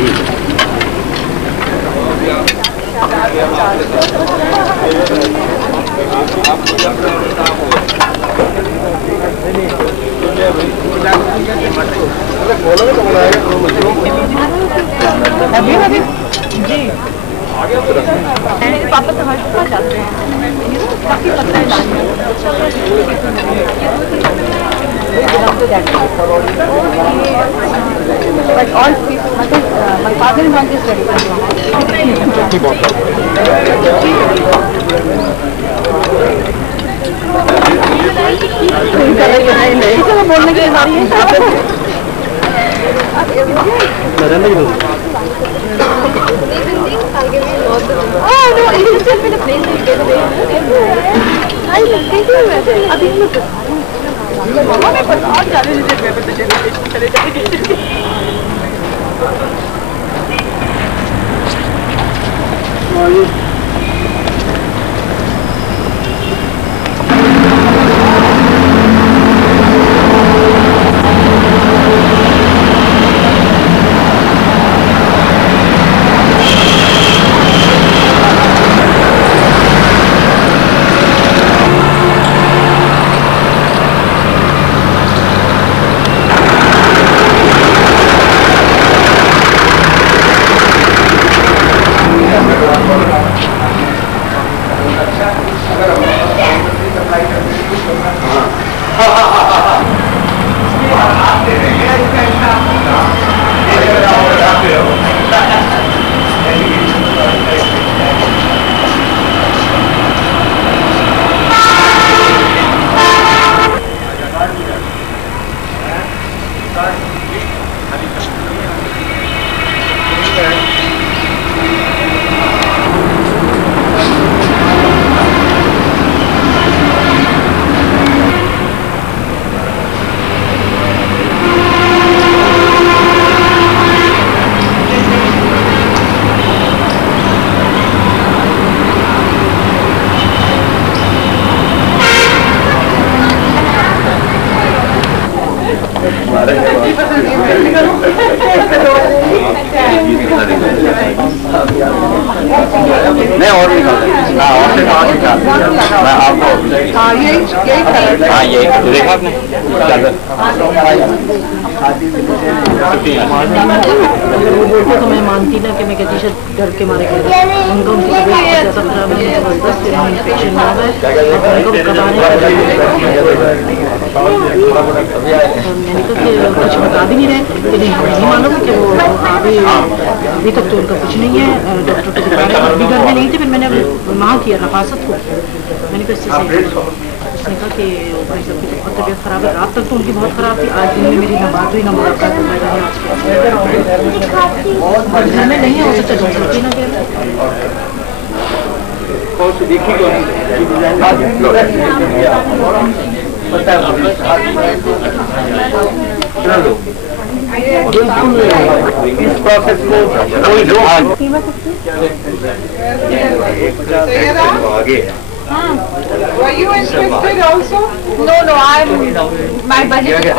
जी मेरे पापा तो हर जगह जाते हैं, काफी पता है but all people, my father-in-law is very good. बोलने के नहीं और निकाल और से कहाँ निकाल मैं आपको ये देखा आपने तो मैं मानती ना कि मैं कहती शायद डर के मारे गए उनका उनकी तबीयत बहुत ज़्यादा खराब है, जबरदस्त इन्फेक्शन हुआ है और मैंने कहा कि कुछ बता भी नहीं रहे, लेकिन हम नहीं मालूम कि वो अभी तक तो उनका कुछ नहीं है, डॉक्टर को दिखा रहे हैं, अभी घर में नहीं थे, फिर मैंने वहाँ किया नफासत को, मैंने कहा इससे उसने कहा कि भाई साहब की तो बहुत तबीयत ख़राब है, रात तक तो उनकी बहुत ख़राब थी, आज दिन में मेरी ना बात हुई ना मुलाकात हो पाई, आज घर में नहीं हो सकता डॉक्टर ना इस प्रोसेस को कोई आगे Were you interested also? No, my budget is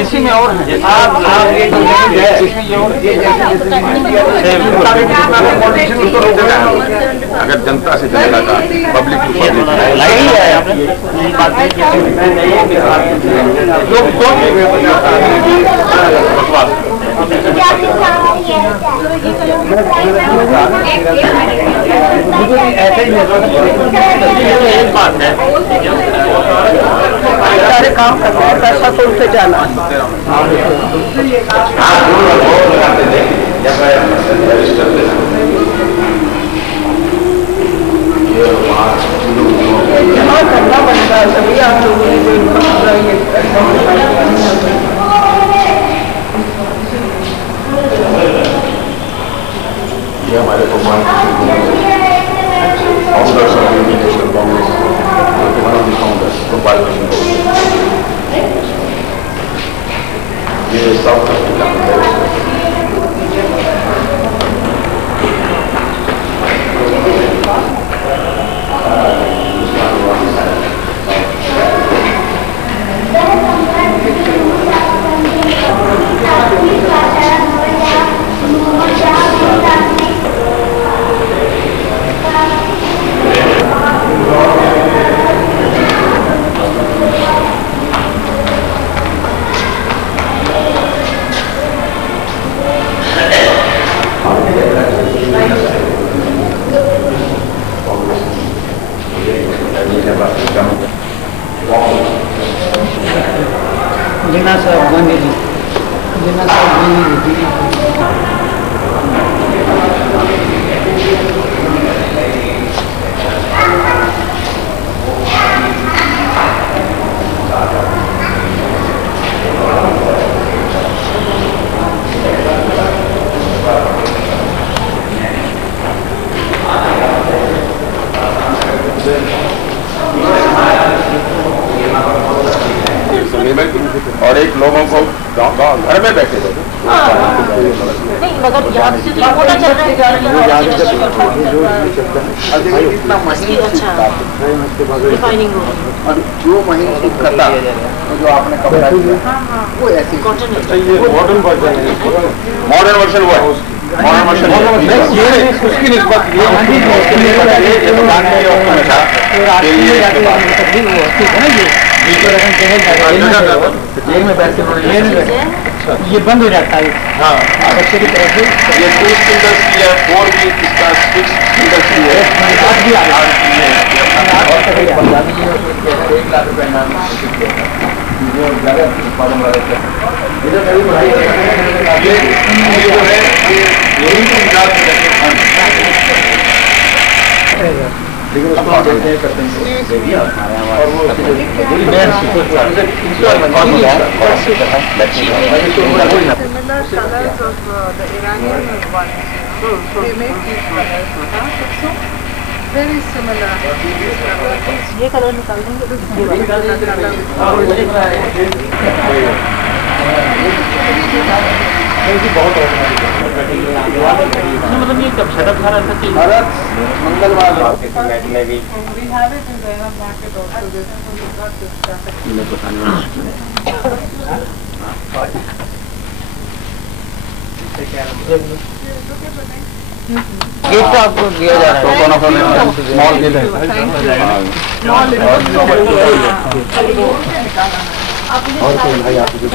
इसी में और अगर जनता से जनता का पब्लिक टू ऐसे ही एक बात है सारे काम करते हैं, पैसा तो उनसे जाना जहाँ करना पड़ता है सभी आप लोगों ने जो ये हमारे भगवान ये सब जिन्ना साहब गांधी जी और एक लोगों को घर में बैठे थे नहीं मगर यहाँ से तो होना चल रहा है इतना महीन अच्छा रिफाइनिंग हो और जो महीन करता जो आपने कपड़ा किया वो ऐसी कॉटन मॉडर्न वर्जन है मॉडर्न वर्जन वो है मॉडर्न वर्जन उसकी निस्बत ये बंद हो जाता है। हाँ बच्चे की तरफ से ये 2 इंडस्ट्री है 4 भी इसका 6 इंडस्ट्री है 8 भी आ रहा है। 1 लाख रुपए नाम जो ज्यादा उत्पादन वाले थे इधर कभी बढ़ाई ये जो है यही लेकिन उसको हम देखते हैं करते हैं और वो Similar colors of the Iranian ones. They make these colors. Very similar. ये कलर निकाल देंगे मतलब ये कब सेटअप था ऐसा चीज मंगलवार में भी We have it in the Arab market also. This is not this gift आपको दिया जा रहा है। स्मॉल गिफ्ट है और कोई भाई आपकी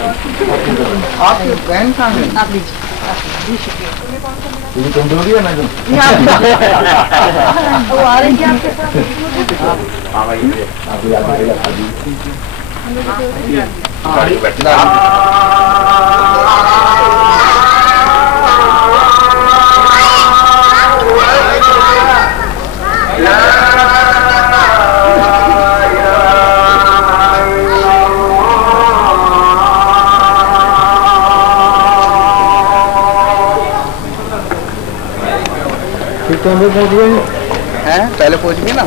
बहन कहाँ है ये तंदूरी है मैडम वो आ रही है आपके साथ हाँ भाई अभी हैं पहले पहुंच गए ना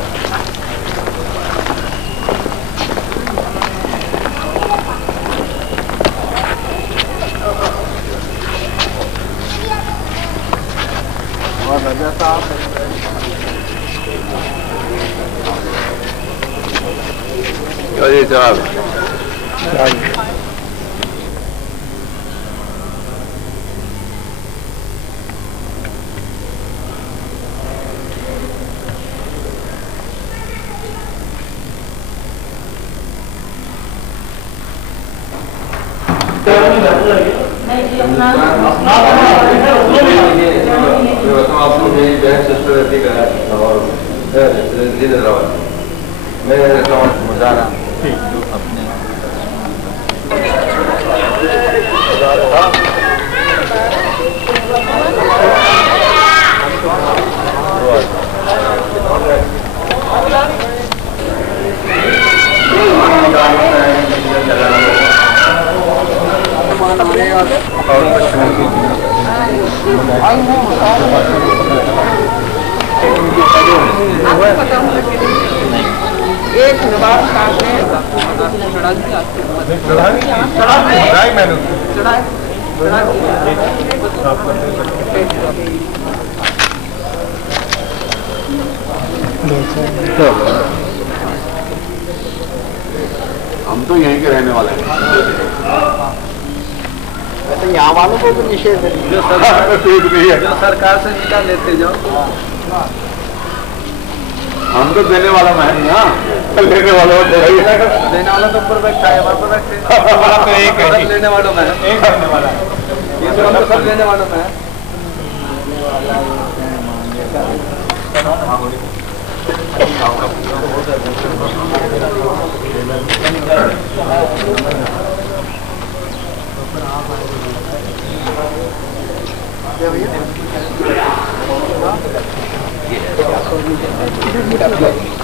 और रजा साहब अरे साहब एक नवाब काटने हम तो यहीं के रहने वाले हैं वैसे यहाँ वालों को भी निषेध है जो सरकार से निकाल लेते जाओ। हम तो देने वाला मैं नहीं ना लेने वाला देने वाला तो ऊपर बैठा है वहाँ पर बैठे तो एक है लेने वालों में एक करने वाला ये तो हम तो सब लेने वालों में है।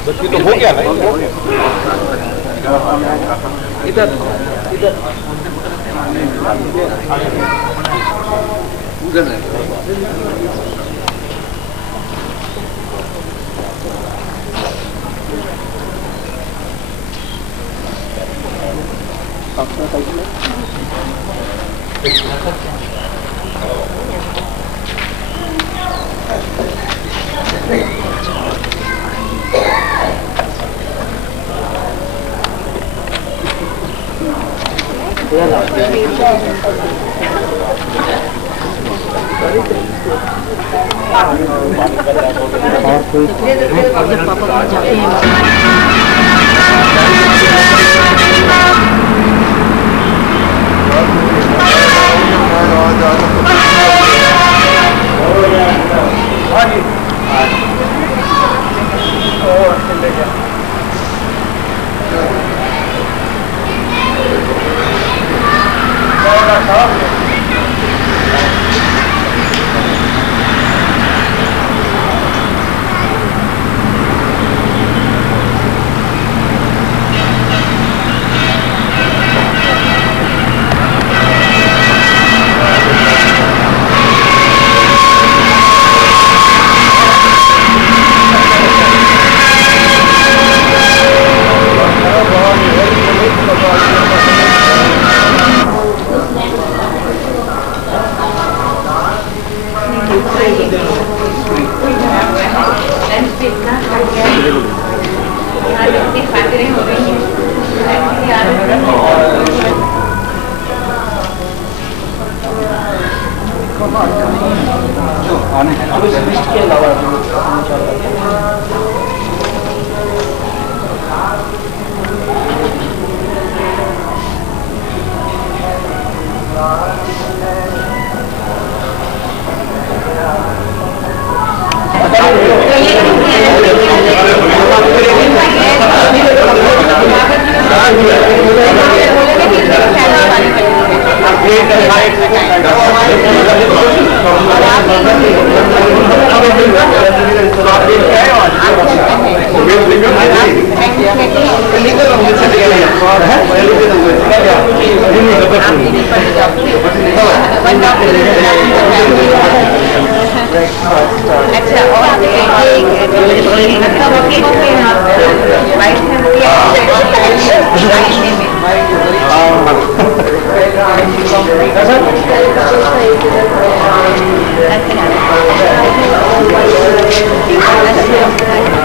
बच्ची तो हो गया ना, इधर इधर उधर जब पापा वहाँ जाते हैं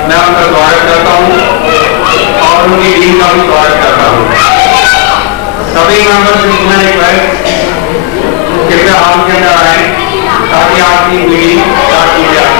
मैं उनका स्वागत करता हूँ और उनकी टीम का भी स्वागत करता हूँ। सभी मेंबर्स कृपया हाल के अंदर आए ताकि आपकी मीटिंग स्टार्ट की जाए।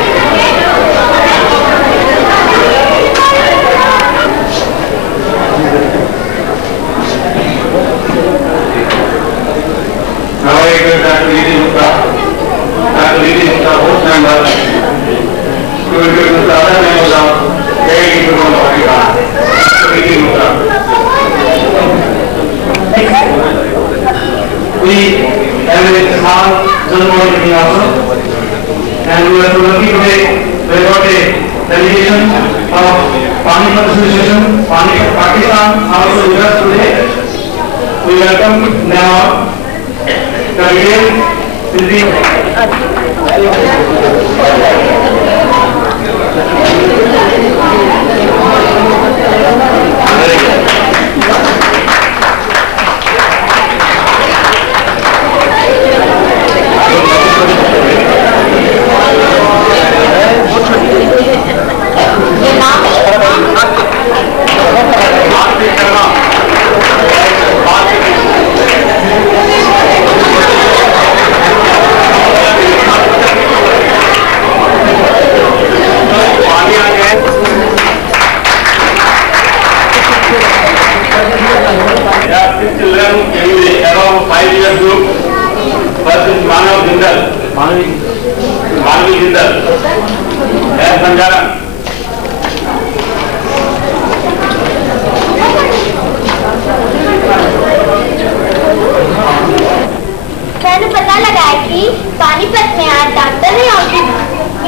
And we are lucky today we got a delegation of Panipat Association, Panipat Pakistan also with us today. We welcome now the real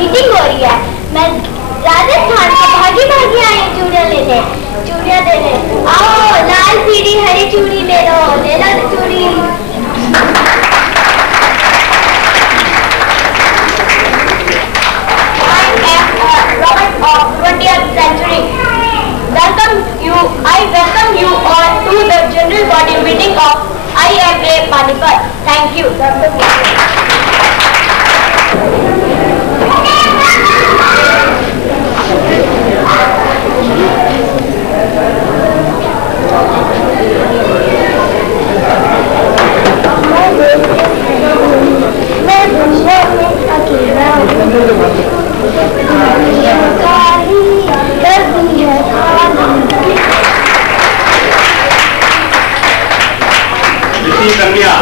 meeting हो रही है। मैं राजस्थान से भागी भागी आई हूँ चूड़ियाँ लेने, चूड़ियाँ देने। आओ लाल सीढ़ी हरी चूड़ी ले लो चूड़ी। Robert of 20th century. I welcome you all to the general body meeting of IFA Panipat. Thank you. मैं दुनिया में अकेला हूँ। कन्या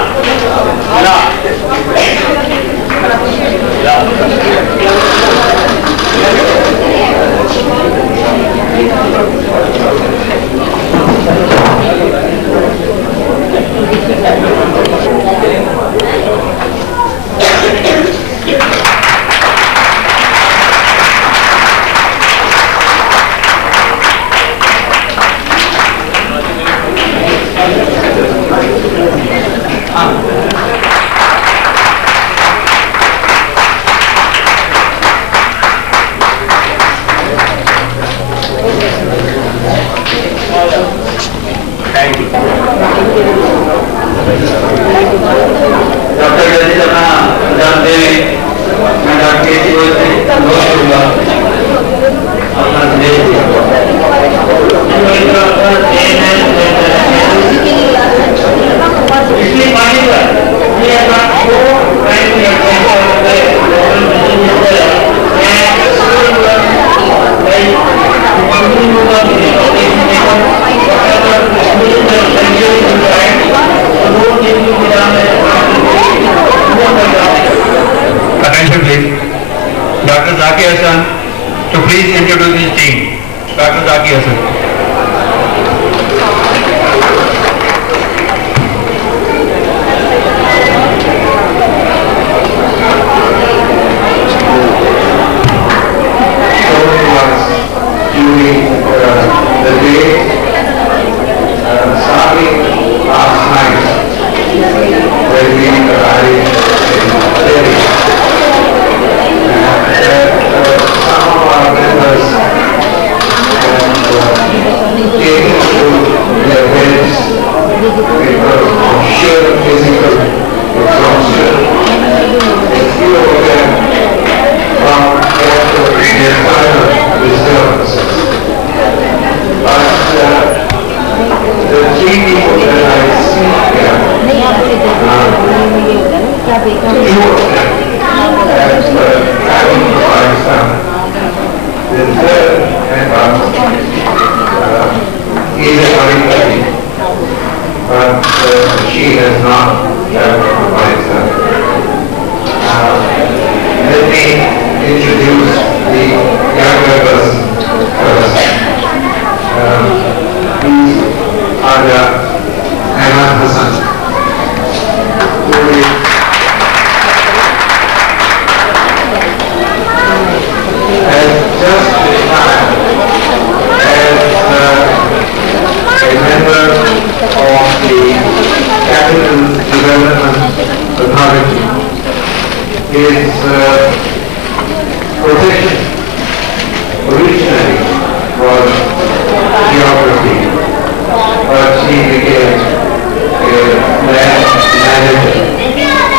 Dr. Zaki Hassan to please introduce his team. Dr. Zaki Hassan. The day starting last night when we arrived in Delhi. Some of our members came to their beds because of sheer physical exhaustion. A few of them found after their final disturbances. But the three people that I see here, two of them as having Pakistan. The third member is a Pakistani, but she has not traveled to Pakistan. Let me introduce the younger person first. These are the Ahmad Hassan, who is has just retired as a member of the Capital Development Authority. His profession originally was geography, but he became a land manager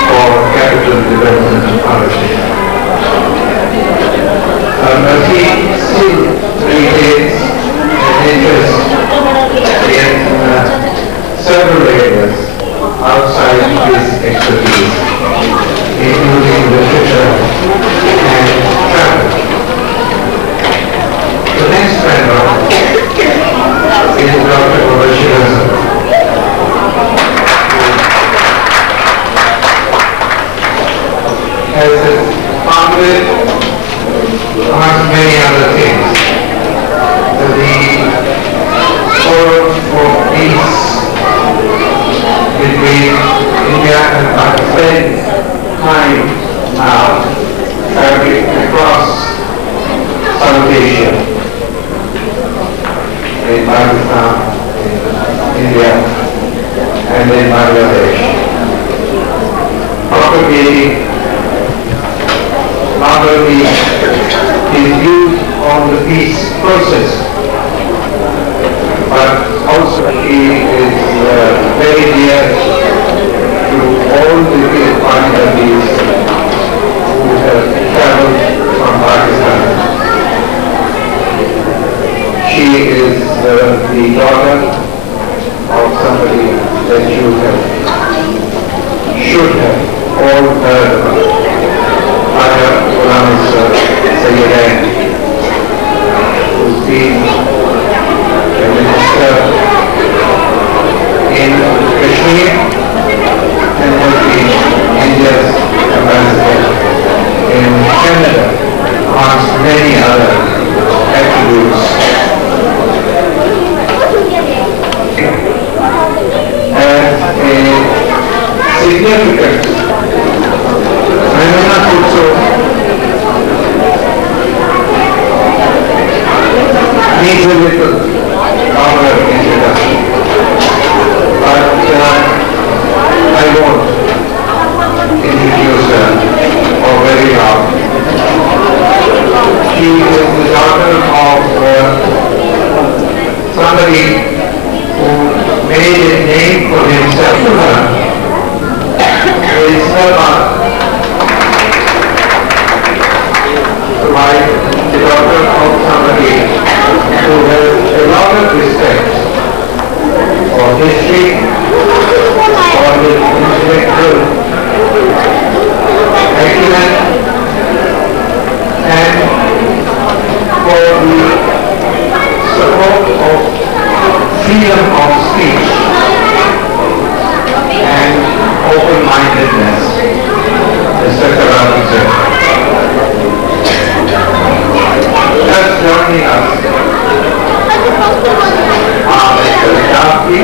for Capital Development Authority. But he still retains an interest in several areas outside his expertise, including literature and travel. The next member is Dr. Bashir Hassan, who has founded, among many other things, the Forum for Peace between India and Pakistan. Pakistan, India, and in Bangladesh, propagating not only his views on the peace process, but also he is very dear to all the Pakistanis who have traveled from Pakistan. She is the daughter of somebody that you should have all heard about. Mother Ghulam Sayyidain, who's been a minister in Kashmir and has been India's ambassador in Canada, amongst many other attributes. As a significant, I may not put so, needs a little longer introduction, but I won't introduce her for very long. She is the daughter of somebody who made a name for himself. His father, the daughter of somebody who has a lot of respect for history, for his intellectual acumen, and for the support of freedom of speech and open-mindedness, Mr. Karabi sir. Just joining us are Mr. Shafi,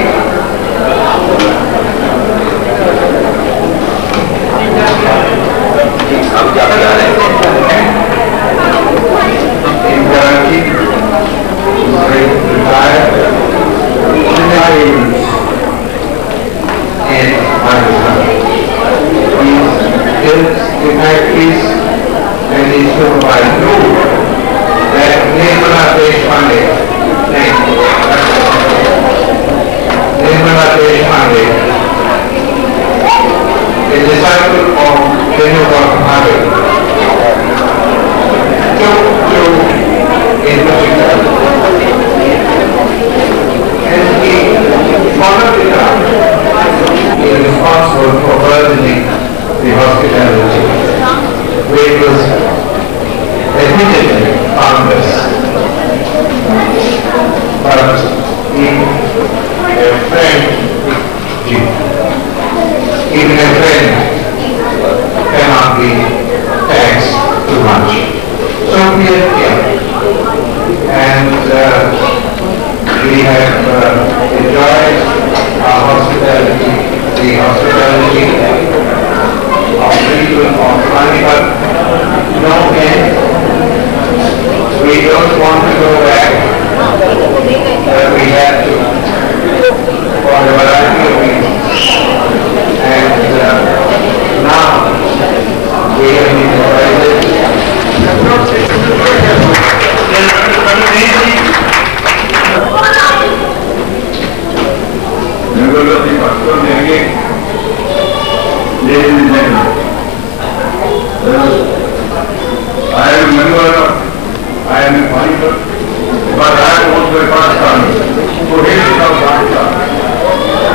in Karachi, retired, in Pakistan. He built the factories and he supervised that Nirmala Deshpande, a disciple of Venugopal Bhagat, in particular, and he followed it up. He is responsible for burdening the hospitality, where it was admittedly boundless. But a friend, even a friend cannot be taxed too much. So we are here, and we have enjoyed our hospitality, the hospitality of people of Panipat, no end. We don't want to go back. We have to, for a variety of reasons. And now we have been invited. I remember I am a Panipat, but I am also a Pakistani, who hated of Pakistan.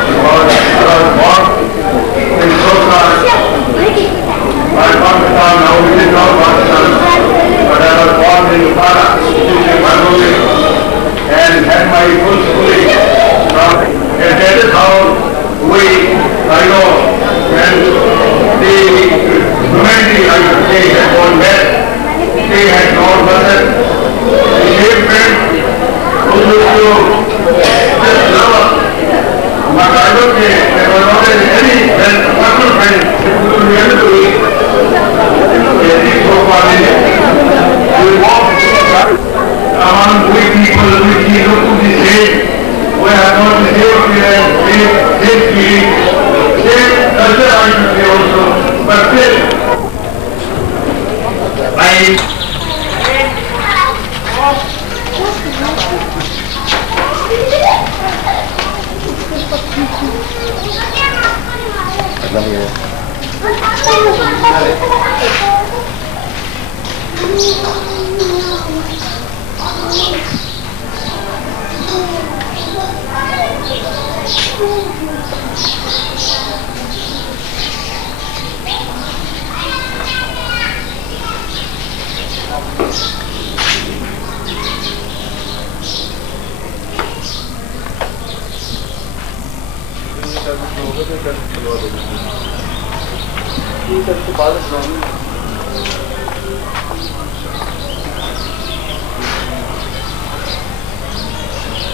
Because I was born in Soka, by Pakistan, now we did not Pakistan, but I was born in Utara, which is in Bangladesh, and had my full schooling. And that is how I know, and the humanity, I should say, had gone back. They had gone further. The same friend who used to just love us. But I don't say there was not any friend, personal friend, who would be able to be so far in it. We walked among we people which he looked to the same. his belief, his culture I should say also, but still,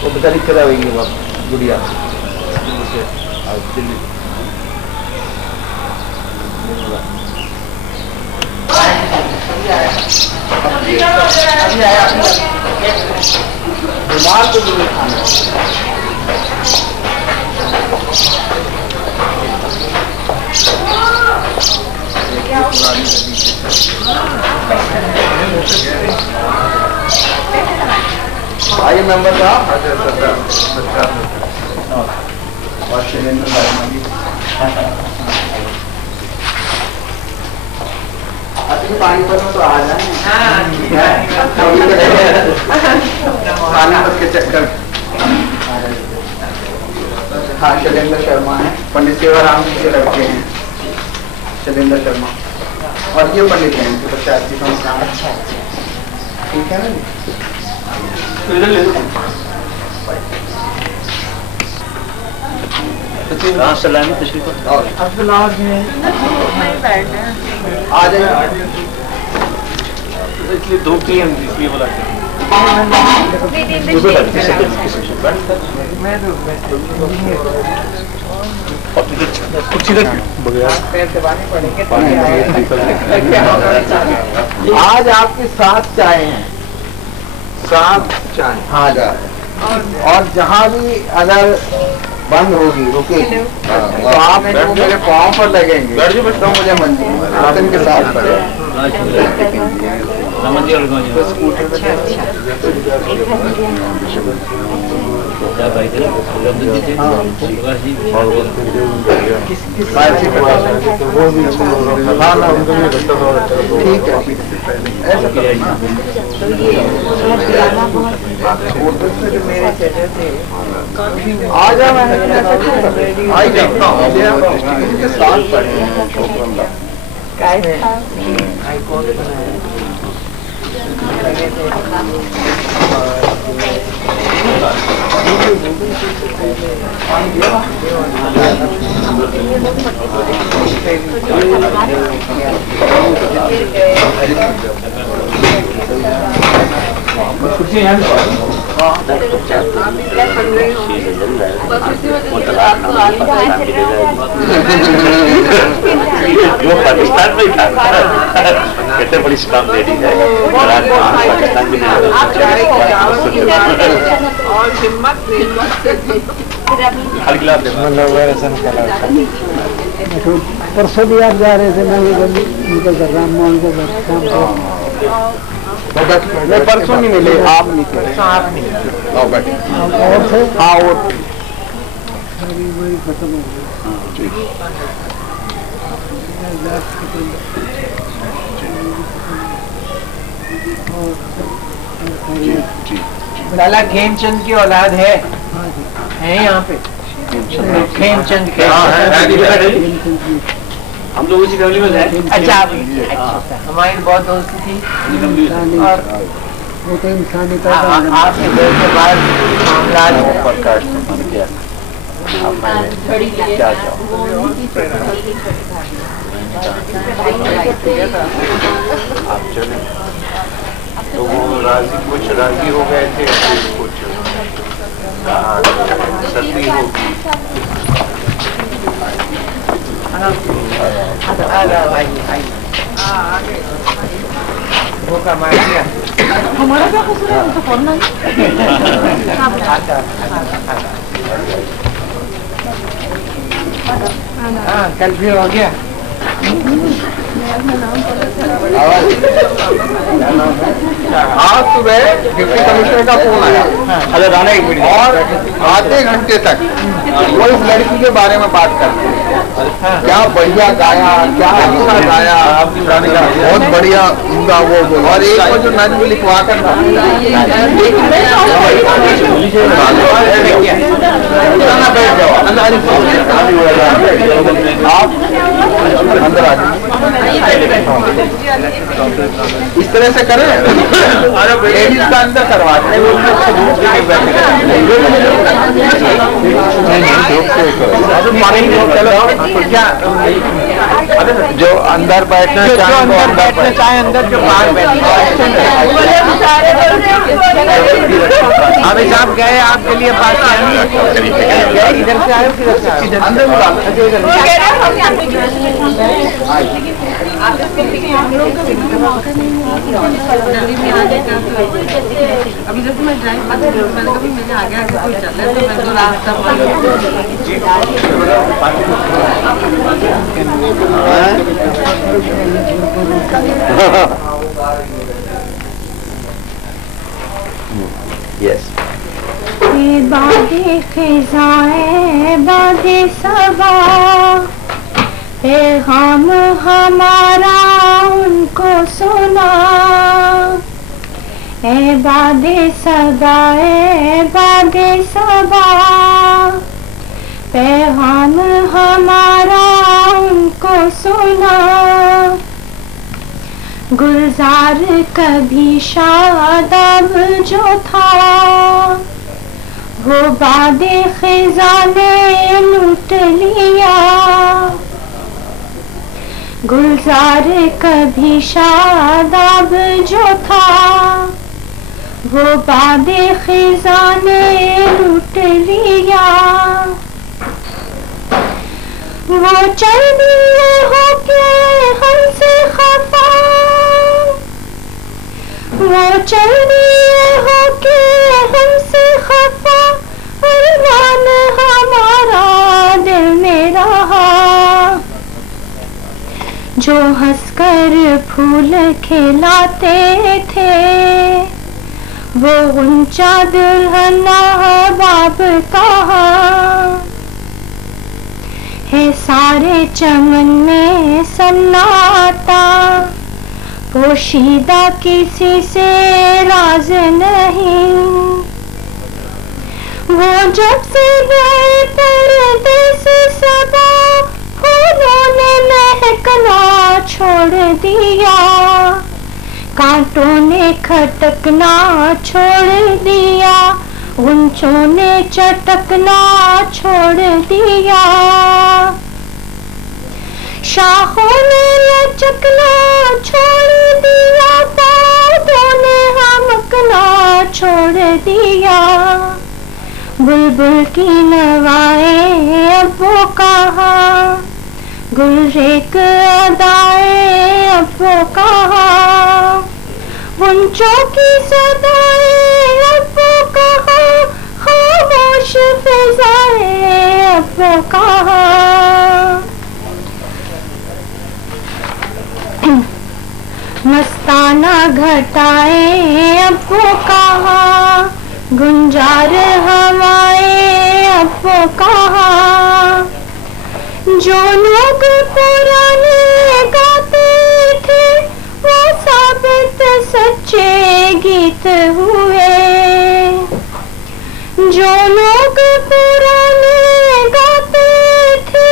वो बेचारी करा हुई है गुड़िया आइए member साहब और शैलेंद्र पानी पर तो आ जाए पानी पर के चक्कर। हाँ शैलेंद्र शर्मा है, पंडित सेवाराम जी के लड़के हैं शैलेंद्र शर्मा, और ये पंडित हैं इनके बच्चा अच्छी संस्थान। अच्छा ठीक है ना जी, तो इधर ले लो। सलामी तशरीफ आ जाए, इसलिए दो की हम इसलिए बोला आज आपके 7 चाय हैं, 7 चाय। हाँ जा, और जहाँ भी अगर बंद होगी रुके तो आप मेरे पाँव पर लगेंगे तो मुझे मंजिल के साथ पड़े। ठीक है, मेरे चेहरे थे आ जा, मैं आई जाता हूँ के साथ पढ़े जो पाकिस्तान में था कहते बड़ी स्टाम लेडी है पाकिस्तान में और हिम्मत हर गिलास परसों भी आप जा रहे थे, मैं निकल कर राम मोहन को मैं परसों नहीं मिले, आप नहीं थे, आप नहीं और थे। हाँ और खत्म हो गई। लाला खेमचंद की औलाद है यहाँ पे, खेमचंद के। हम लोग उसी फैमिली में हैं। अच्छा हमारी बहुत दोस्ती थी, और वो तो इंसानी का आपके घर के बाद मामला क्या आप चले तो वो राजी हो गए थे, कुछ सर्दी होगी वो कमा लिया हमारा क्या कसूर है, तो फोन नहीं कल फिर हो गया। आज सुबह डिप्टी कमिश्नर का फोन आया। अरे राणा एक मिनट। और आधे घंटे तक वो इस लड़की के बारे में बात करते हैं, क्या बढ़िया गाया, क्या अच्छा गाया, बहुत बढ़िया उनका वो। और एक वो जो नज्म लिखवा कर था, आप अंदर आ जाइए। इस तरह से करें, लेडीज का अंदर करवाते हैं, जो अंदर बैठना चाहे अंदर, जो बाहर बैठना। अभी साहब गए आपके लिए बात करनी है, इधर से आए फिर अंदर अभी जैसे मैं ड्राइव मैंने कभी मैंने आगे आगे कोई चल रहा है तो मैं तो रास्ता यस। बादे खिज़ाए बादे सबा, पैगाम हमारा उनको सुना। ए बादे सबा, ए बादे सबा, पैगाम हमारा उनको सुना। गुलजार कभी शादाब जो था, वो बादे खिज़ा ने लूट लिया। गुलजार कभी शादाब जो था, वो बादे खिज़ा ने लूट लिया। वो चल दिए हो के हमसे खफा, वो चल दिए हो के हमसे खफा। अरमान हमारा दिल में रहा, जो हंसकर फूल खिलाते थे, वो ऊंचा दुल्हन बाब कहा है। सारे चमन में सन्नाटा, पोशीदा किसी से राज नहीं। वो जब से गए परदेस सबा, फूलों ने महकना छोड़ दिया, कांटों ने खटकना छोड़ दिया, गुंचों ने चटकना छोड़ दिया। शाखों ने लचकना छोड़ दिया, पौधों ने हमकना छोड़ दिया। बुलबुल की नवाएं अब वो कहाँ, गुलरेख अदाएं अब वो कहाँ। गुंचों की सदाएं अब वो कहाँ, खामोश फिजाएं अब वो कहाँ। मस्ताना घटाएं अब वो कहाँ, गुंजार हवाएं अब वो कहाँ। जो लोग पुराने गाते थे, वो साबित सच्चे गीत हुए। जो लोग पुराने गाते थे,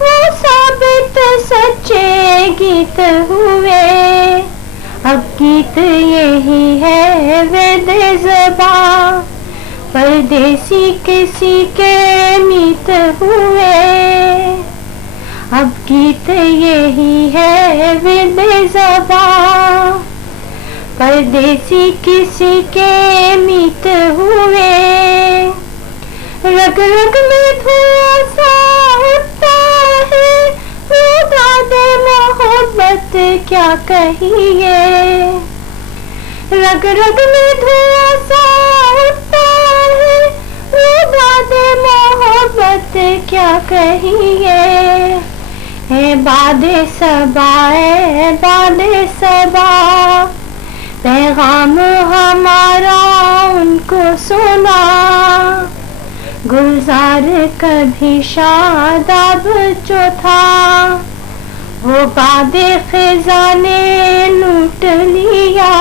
वो साबित सच्चे गीत हुए। अब गीत यही है वेद ज़बां, परदेसी किसी के मीत हुए। अब गीत यही है वेद ज़बां, परदेसी किसी के मीत हुए। रग रग में धुआं सा उठता है, दे मोहब्बत क्या कहिए। रग रग में धुआं सा उठता है, दे मोहब्बत क्या कहिए, है बादे सबा पैगाम हमारा उनको सुना, गुलजार कभी शादाब जो था वो बादे खजाने लूट लिया।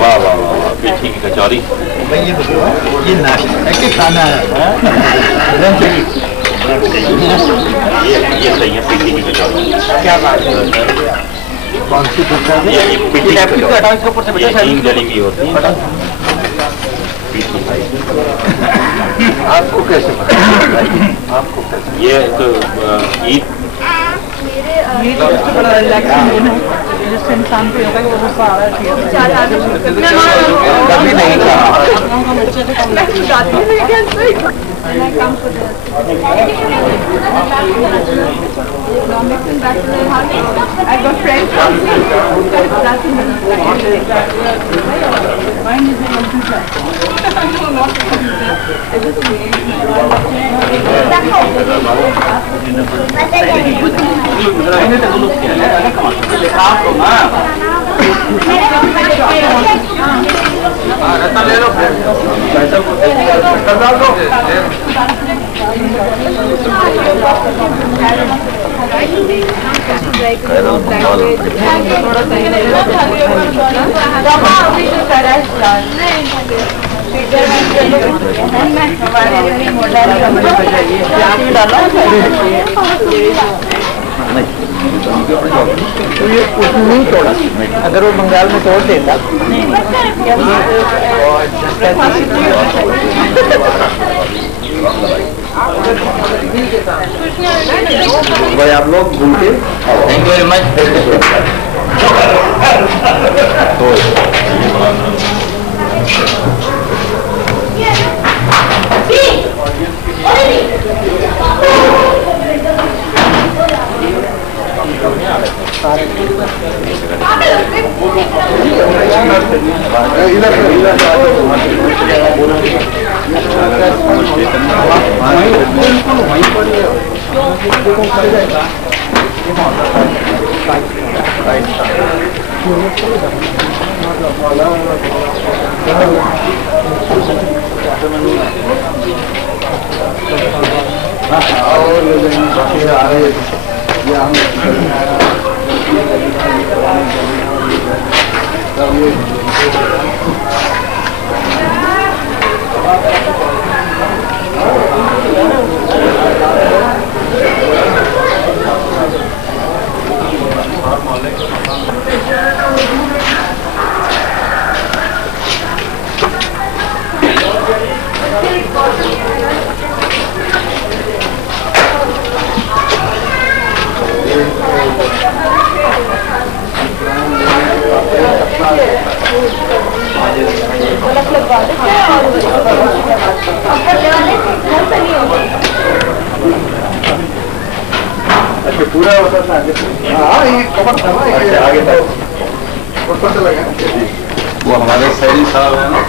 वाह वाह वाह, पीठी की कचौरी, ये नाश्ता है कि खाना है? ये सही है, पीठी की कचौरी। क्या बात है? कौन सी ये पीठी की कचौरी, ये हींग जली हुई होती है। आपको कैसे आपको ये तो ईद बड़ा रिलैक्सिंग है जिससे इंसान को होता है कि वो गुस्सा आ रहा है। कभी नहीं कहा। I got friends from mine is a computer. No, not a computer. I just तो ये उसने नहीं तोड़ा, अगर वो बंगाल में तोड़ देता भाई आप लोग घूम के थैंक यू वेरी मच। पूरा होता था हाँ ये कवर था आगे तक ऊपर से लगा वो हमारे सैनी साहब है ना,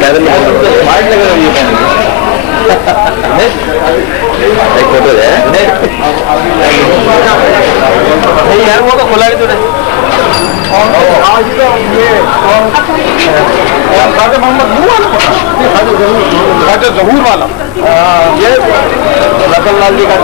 पैदल एक फोटो है नहीं यार, वो तो खुला नहीं तूने। आज तो ये खाजा मोहम्मद खाजा जहूर वाला ये रतन लाल जी का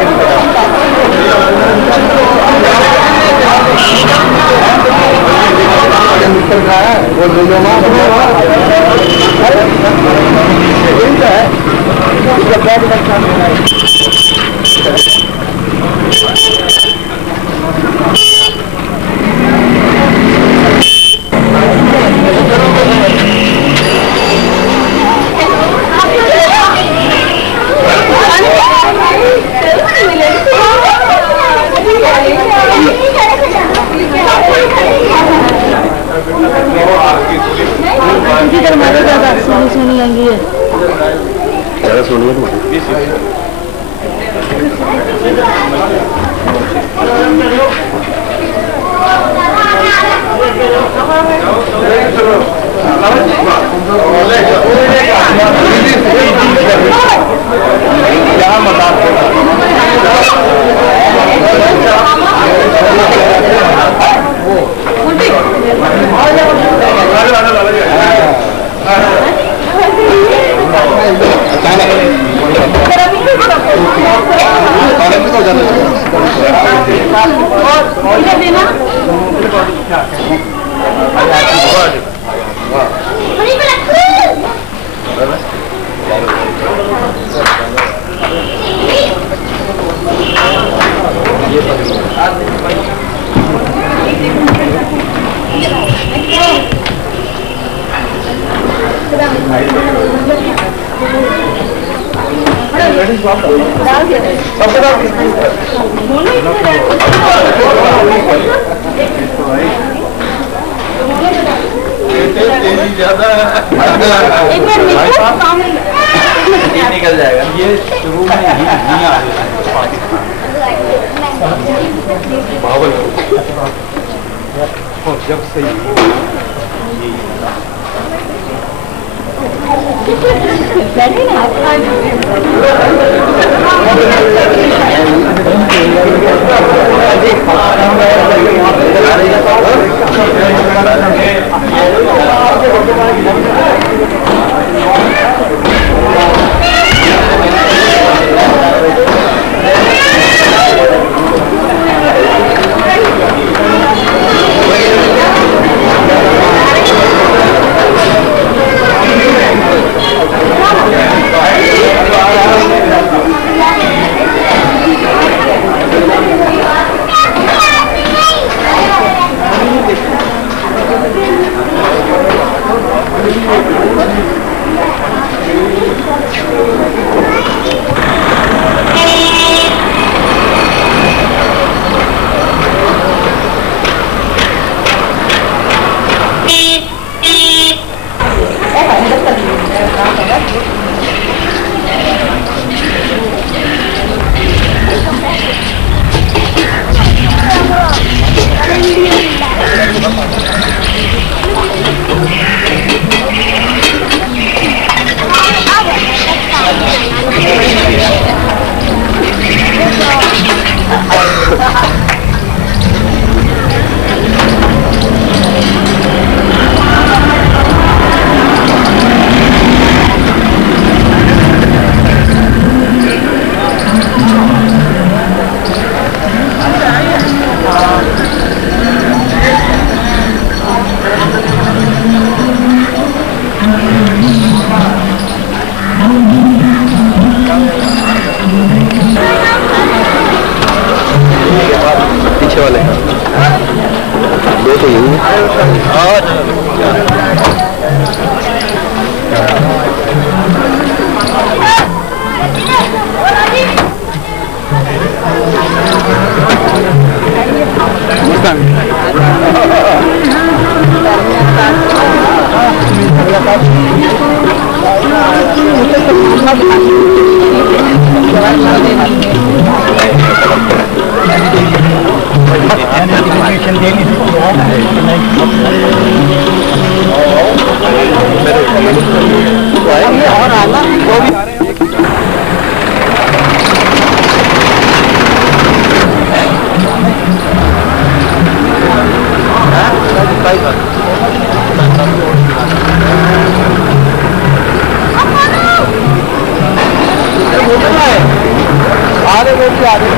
सोनी आएंगी है ज़्यादा सोनी है निकल जाएगा ये शुरू में ही बावल जब से पीछे वाले दो तो यही है। और आना वो भी आगे बैठिए आगे।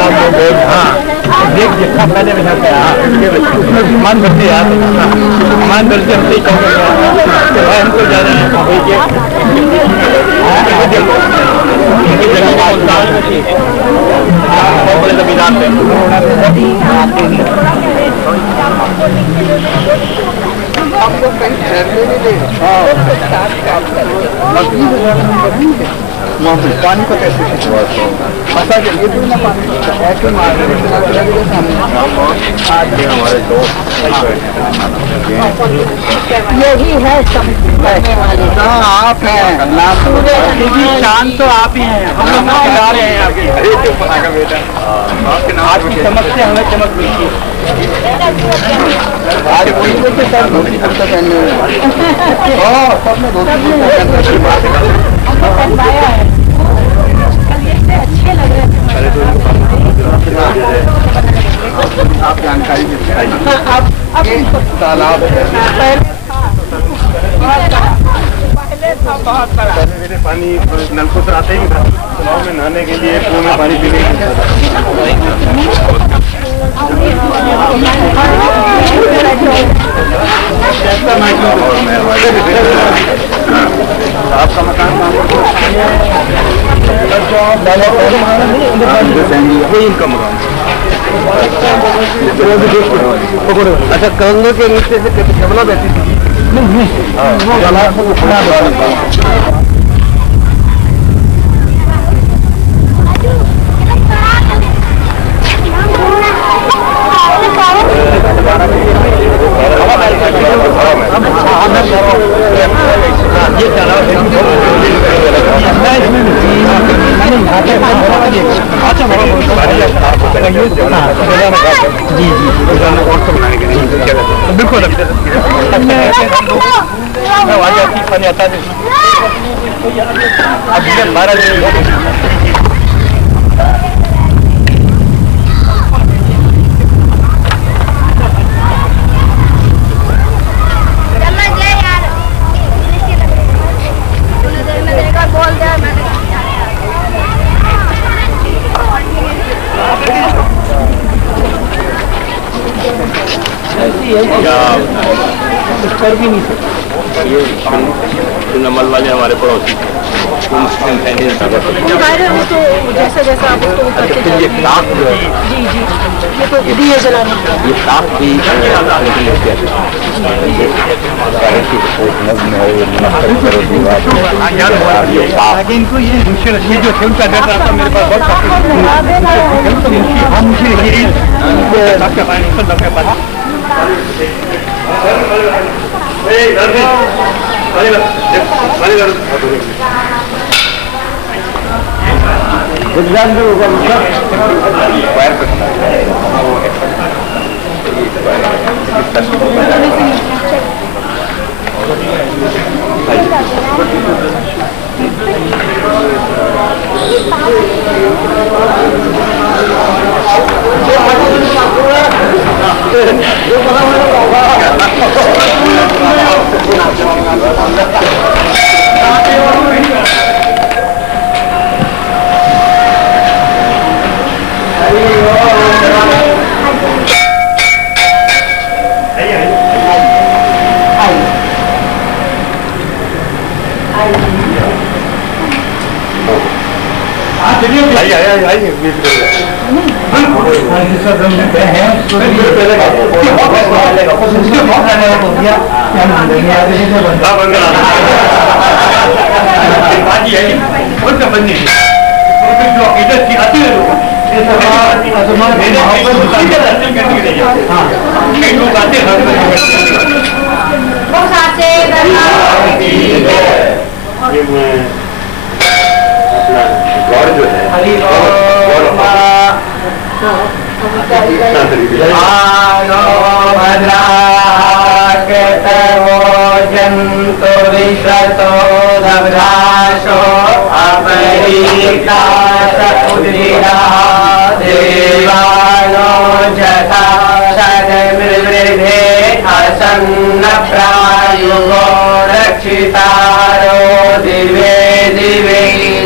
आपको देख देखा पहले उसमें मान भरते यार मान भरते हमको जा रहे हैं बड़े संविधान पे आपको कहीं ठहरने नहीं देगा। पानी को कैसे पता चलिए भी ना पानी ऐसे मार हमारे दोस्त यही है आप हैं शान तो आप ही हैं हम लोग खिला रहे हैं आगे बेटा आपकी चमक से हमें चमक मिलती है आज धोती कुर्ता पहने अच्छे लग रहे थे आप जानकारी तालाब पहले मेरे पानी नलकों से आते ही था चुनाव में नहाने के लिए कुएं में पानी पीने आपका मकान वही इनका मकान। अच्छा कंगों के नीचे से कमला बैठी थी बिल्कुल कर भी नहीं सकते। ये नमल वाले हमारे पड़ोसी जैसा जैसा आप उसको करते ये साफ जो है जी जी ये तो दिए जलाने का ये साफ भी इनको ये जो थे उनका डर था मेरे पास जंतु विश्वतो दब्राशो अपरिता देवानो जथा सदमृदे असन्न प्रायुगो रक्षितारो दिवे दिवे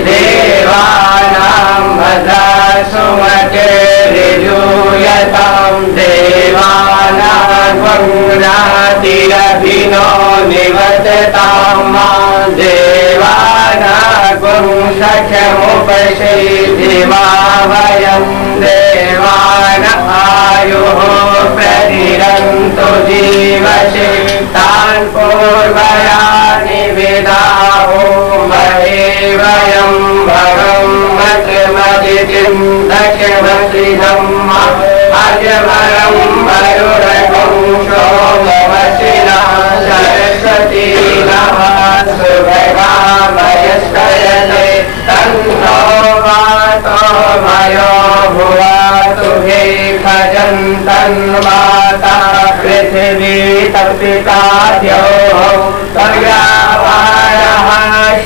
देवानां भद्रा सुमते ऋजूयतां देवानागुणातिरभिनो निवदतां मां देवानागुं सख्यमुपसेदिवा वयं देवान आयुः प्रदिरन्तु जीवसे तान् पूर्वयानि विदाहो महे वयं भगं मतिमदितिं दशमश्रिधम् अजमरं वरुणगं सोमवसिना सरस्वती नमः सुभगामयस्तयते तन्नो वातो मयो भुवातु हे खजन्तन्माता पृथिवी तपिता द्योः पर्यावारः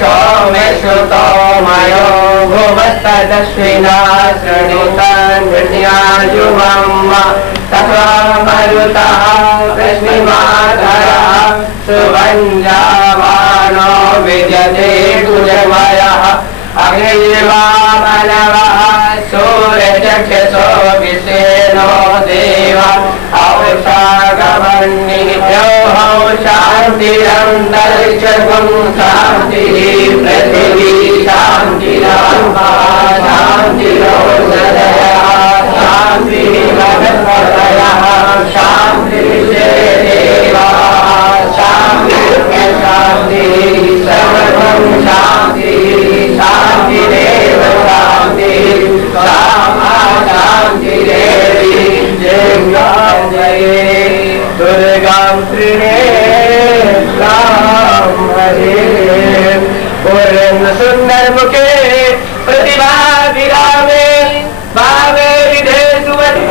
सौम्यसुतो मयो भुवस्तदस्विना शृणुतान् वृण्याजुवम् तथा मरुतः कृष्णिमाधरः सुवञ्जामानो विजते कुजमयः अग्निर्वामनवः सूर्यचक्षसो विसेनो देव औषागमन्निभ्योः शान्तिरन्तरिक्षगुं शान्तिः पृथिवी शान्तिराम्भा शान्तिरोषधयः शान्तिः वनस्पतयः शान्तिर्देवाः शान्तिः शान्तिः सर्वं शान्तिः शान्तिरेव शान्तिः सामा शान्तिरेवि जयं जये दुर्गां त्रिनेत्रां हरे पूर्ण सुंदर मुखे प्रतिभा विरामे भावे विधे सुवति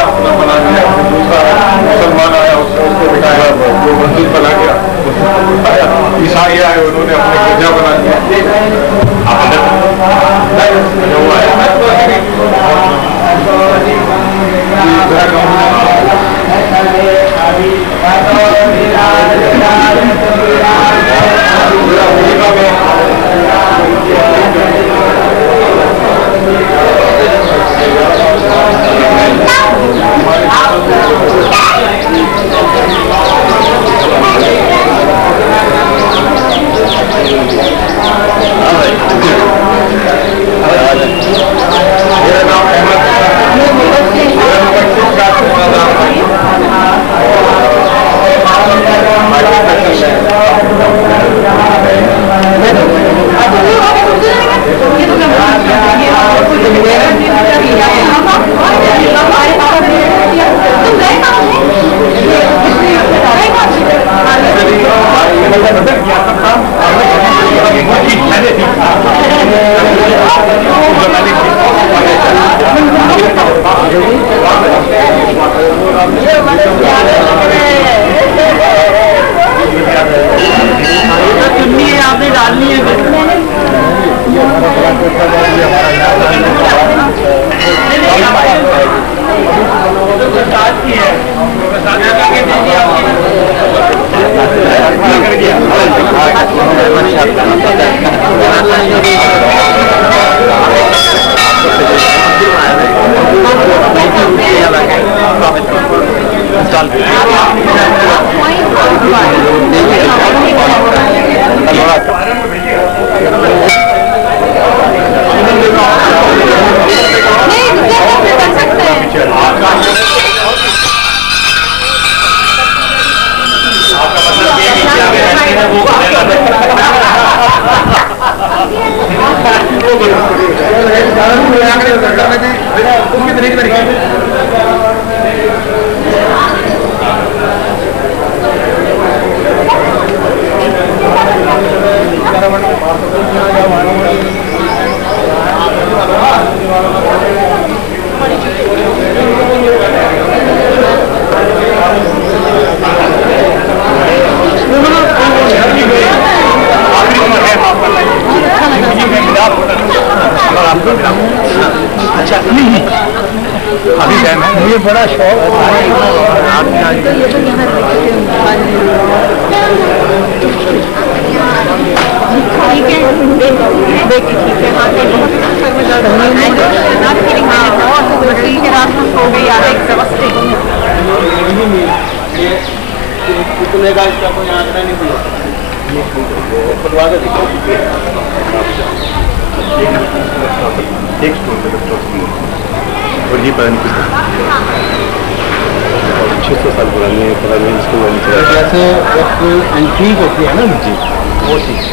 अपना बना दिया, दूसरा मुसलमान आया उसने उसको बिठाया, जो मंदिर बना गया ईसाई आए उन्होंने अपने गिरजा बना दिया। मेरा नाम अहमद चुन्नी है आपने डालनी है Thank you. बड़ा शौक कितने का इसका कोई आंकड़ा नहीं दिया खुलवा के देखो एक स्टोर पे और ये पैरेंट 600 साल पुरानी है इसको जैसे एंटीक होती है ना जी वो चीज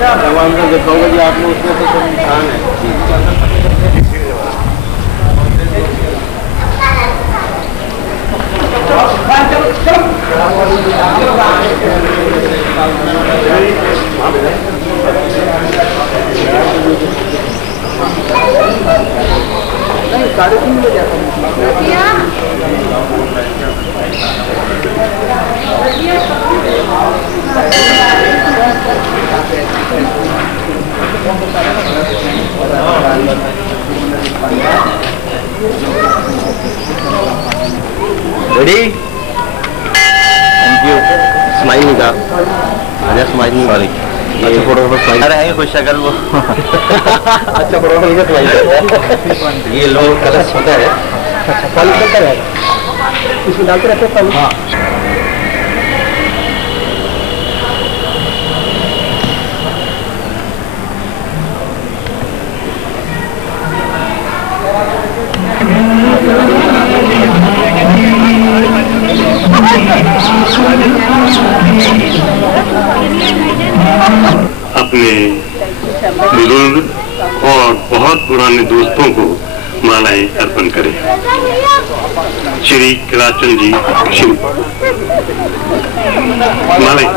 भगवान का जब कहोगे जी आपने उसमें तो सब इंसान है नहीं 3:30 बजे रेडी थैंक यू स्माइल नहीं कहा अरे स्माइल नहीं सॉरी अच्छा फोटो स्माइल अरे है खुश शक्ल वो अच्छा फोटो का स्माइल ये लोग कलश होता है फल निकलता रहेगा इसमें डालते रहते फल हाँ अपने बुजुर्ग और बहुत पुराने दोस्तों को मालाएं अर्पण करें। श्री किलाचंद जी शिव मालाएं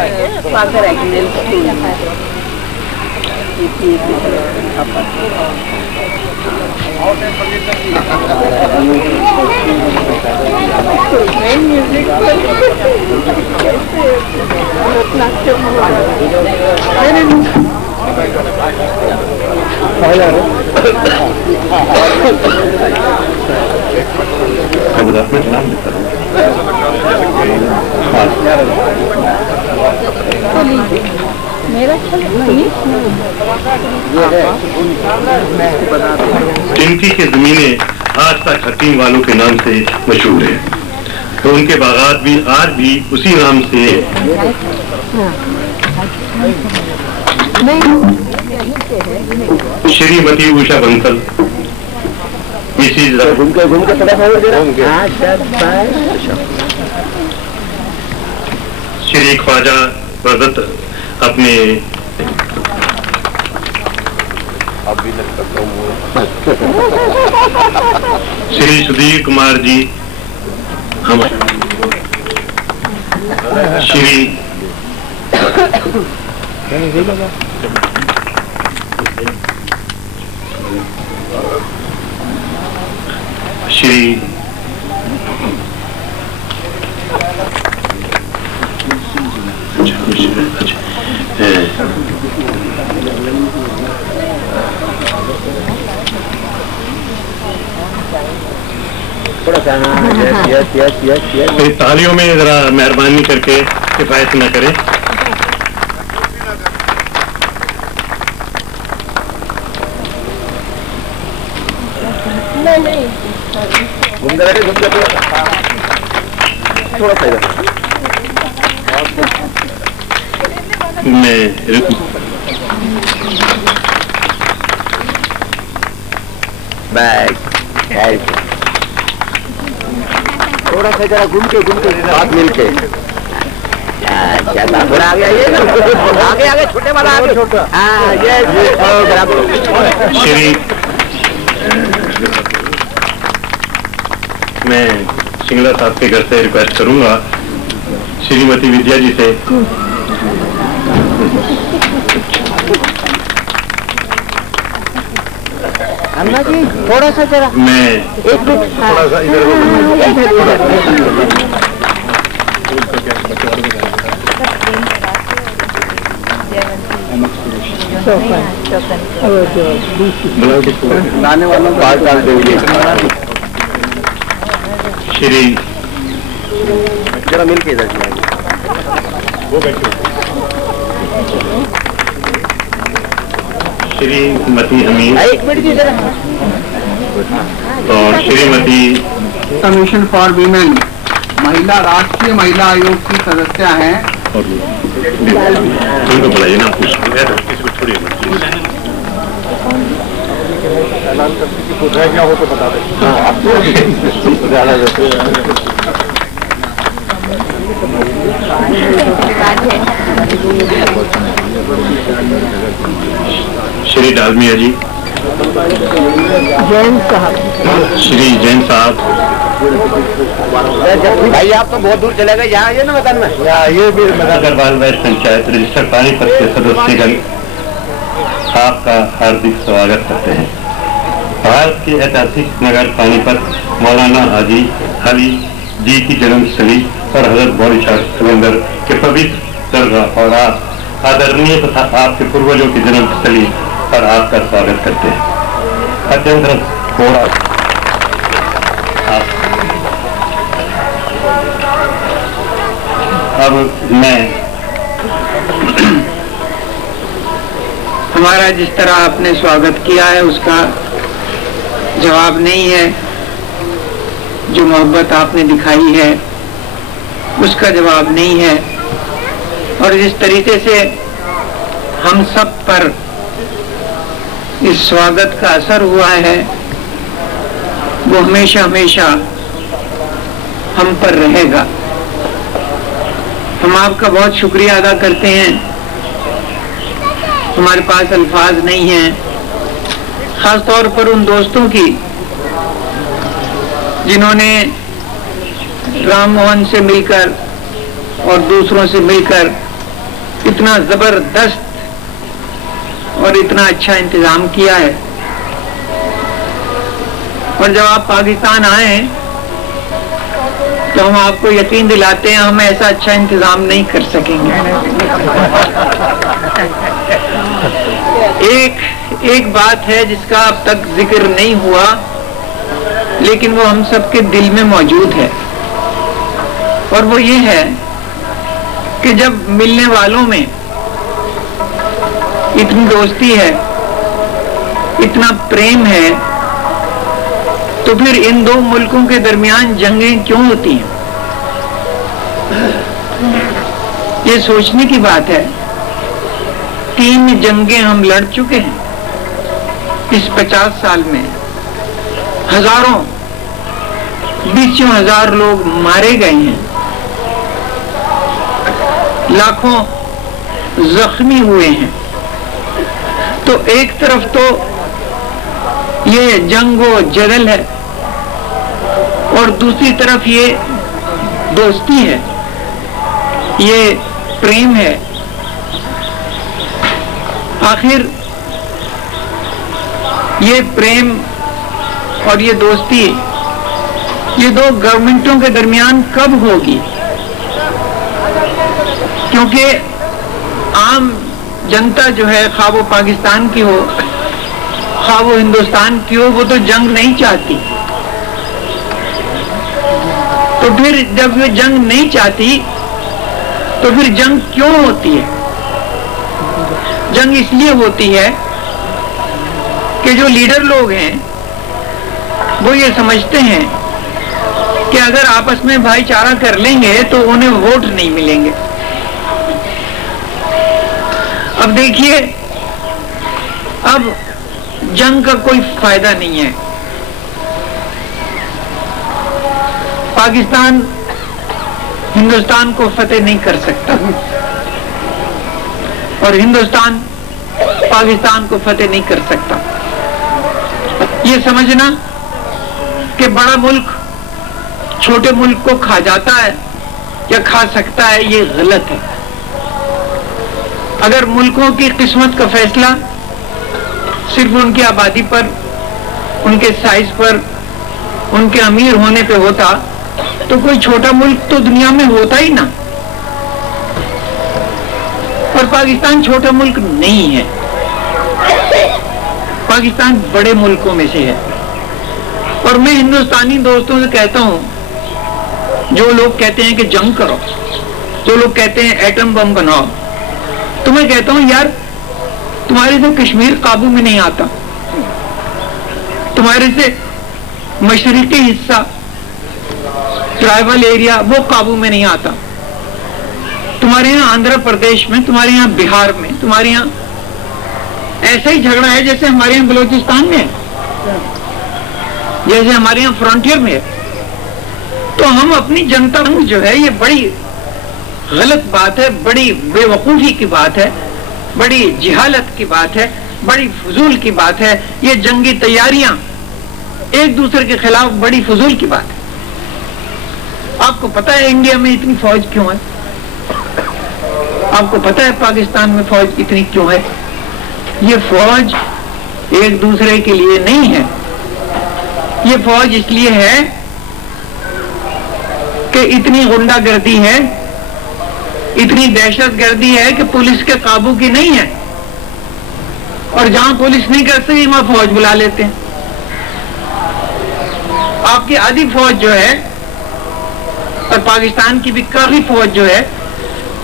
जिनकी की जमीनें आज तक हकीम वालों के नाम से मशहूर है तो उनके बागात भी आज भी उसी नाम से श्रीमती उषा बंसल इसी घूम के श्री ख्वाजा बरदत अपने श्री सुधीर कुमार जी हम श्री श्री तालियों में जरा मेहरबानी करके किफायत न करें। थोड़ा सा मैं बैग थोड़ा सा जरा घूम के साथ मिलके अच्छा थोड़ा आ गया ये आगे छोटे वाला आगे छोटा हाँ ये बराबर श्री मैं सिंगला साहब के घर से रिक्वेस्ट करूंगा श्रीमती विद्या जी से अन्ना जी थोड़ा सा जरा मैं एक मिनट थोड़ा सा इधर लाने वालों को पास डाल देंगे। श्री जरा मिल के इधर वो बैठे श्रीमती अमीर और श्रीमती कमीशन फॉर वीमेन महिला राष्ट्रीय महिला आयोग की सदस्य हैं। उनको बुलाइए ना, किसी को छोड़िए ऐलान करते कि कुछ रह गया हो तो बता दें। श्री डालमिया जी, जैन साहब, श्री जैन साहब, भाई आप तो बहुत दूर चले गए, यहाँ आइए ना मैदान में। ये भी अग्रवाल वेस्ट पंचायत रजिस्टर्ड पानीपत के सदस्यगण आपका हार्दिक स्वागत करते हैं। भारत के ऐतिहासिक नगर पानीपत मौलाना हाजी अली जी की जन्मस्थली और हजरत मौलवी शाह कलंदर के पवित्र दरगाह और आप आदरणीय तथा आपके पूर्वजों की जन्मस्थली पर आपका स्वागत करते हैं। अत्यंत थोड़ा अब मैं हमारा जिस तरह आपने स्वागत किया है उसका जवाब नहीं है, जो मोहब्बत आपने दिखाई है उसका जवाब नहीं है, और जिस तरीके से हम सब पर इस स्वागत का असर हुआ है वो हमेशा हमेशा हम पर रहेगा। हम आपका बहुत शुक्रिया अदा करते हैं। हमारे पास अल्फाज नहीं हैं, खास तौर पर उन दोस्तों की जिन्होंने राम मोहन से मिलकर और दूसरों से मिलकर इतना जबरदस्त और इतना अच्छा इंतजाम किया है। और जब आप पाकिस्तान आए तो हम आपको यकीन दिलाते हैं हम ऐसा अच्छा इंतजाम नहीं कर सकेंगे। एक बात है जिसका अब तक जिक्र नहीं हुआ, लेकिन वो हम सबके दिल में मौजूद है, और वो ये है कि जब मिलने वालों में इतनी दोस्ती है, इतना प्रेम है, तो फिर इन दो मुल्कों के दरमियान जंगें क्यों होती हैं? ये सोचने की बात है। 3 जंगें हम लड़ चुके हैं इस 50 साल में, हजारों 20,000 लोग मारे गए हैं, लाखों जख्मी हुए हैं। तो एक तरफ तो ये जंगो जदल है और दूसरी तरफ ये दोस्ती है, ये प्रेम है। आखिर ये प्रेम और ये दोस्ती ये दो गवर्नमेंटों के दरमियान कब होगी? क्योंकि आम जनता जो है, खा वो पाकिस्तान की हो खा वो हिंदुस्तान की हो, वो तो जंग नहीं चाहती। तो फिर जब वो जंग नहीं चाहती तो फिर जंग क्यों होती है? जंग इसलिए होती है कि जो लीडर लोग हैं वो ये समझते हैं कि अगर आपस में भाईचारा कर लेंगे तो उन्हें वोट नहीं मिलेंगे। अब देखिए, अब जंग का कोई फायदा नहीं है। पाकिस्तान हिंदुस्तान को फतेह नहीं कर सकता और हिंदुस्तान पाकिस्तान को फतेह नहीं कर सकता। ये समझना कि बड़ा मुल्क छोटे मुल्क को खा जाता है या खा सकता है, ये गलत है। अगर मुल्कों की किस्मत का फैसला सिर्फ उनकी आबादी पर, उनके साइज पर, उनके अमीर होने पे होता तो कोई छोटा मुल्क तो दुनिया में होता ही ना। और पाकिस्तान छोटा मुल्क नहीं है। पाकिस्तान बड़े मुल्कों में से है। और मैं हिंदुस्तानी दोस्तों से कहता हूं, जो लोग कहते हैं कि जंग करो, जो लोग कहते हैं एटम बम बनाओ, तो मैं कहता हूं यार, तुम्हारे से कश्मीर काबू में नहीं आता, तुम्हारे से मशरिकी हिस्सा ट्राइबल एरिया वो काबू में नहीं आता, तुम्हारे यहाँ आंध्र प्रदेश में, तुम्हारे यहाँ बिहार में, तुम्हारे यहाँ ऐसा ही झगड़ा है जैसे हमारे यहाँ बलूचिस्तान में है, जैसे हमारे यहाँ फ्रंटियर में है। तो हम अपनी जनता जो है, ये बड़ी गलत बात है, बड़ी बेवकूफी की बात है, बड़ी जिहालत की बात है, बड़ी फजूल की बात है। ये जंगी तैयारियां एक दूसरे के खिलाफ बड़ी फजूल की बात है। आपको पता है इंडिया में इतनी फौज क्यों है? आपको पता है पाकिस्तान में फौज इतनी क्यों है? ये फौज एक दूसरे के लिए नहीं है, ये फौज इसलिए है कि इतनी गुंडागर्दी है, इतनी दहशतगर्दी है कि पुलिस के काबू की नहीं है, और जहां पुलिस नहीं कर सकी वहां फौज बुला लेते हैं। आपकी आधी फौज जो है, और पाकिस्तान की भी काफी फौज जो है,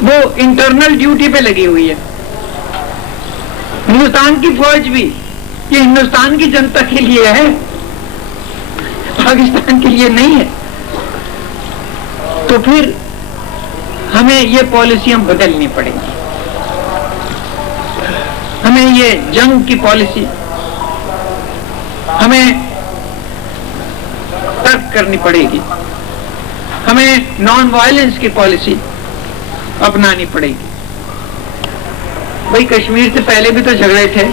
वो इंटरनल ड्यूटी पे लगी हुई है। हिंदुस्तान की फौज भी ये हिंदुस्तान की जनता के लिए है, पाकिस्तान के लिए नहीं है। तो फिर हमें ये पॉलिसियां बदलनी पड़ेंगी, हमें ये जंग की पॉलिसी हमें तर्क करनी पड़ेगी, हमें नॉन वायलेंस की पॉलिसी अपनानी पड़ेगी। भाई कश्मीर से पहले भी तो झगड़े थे,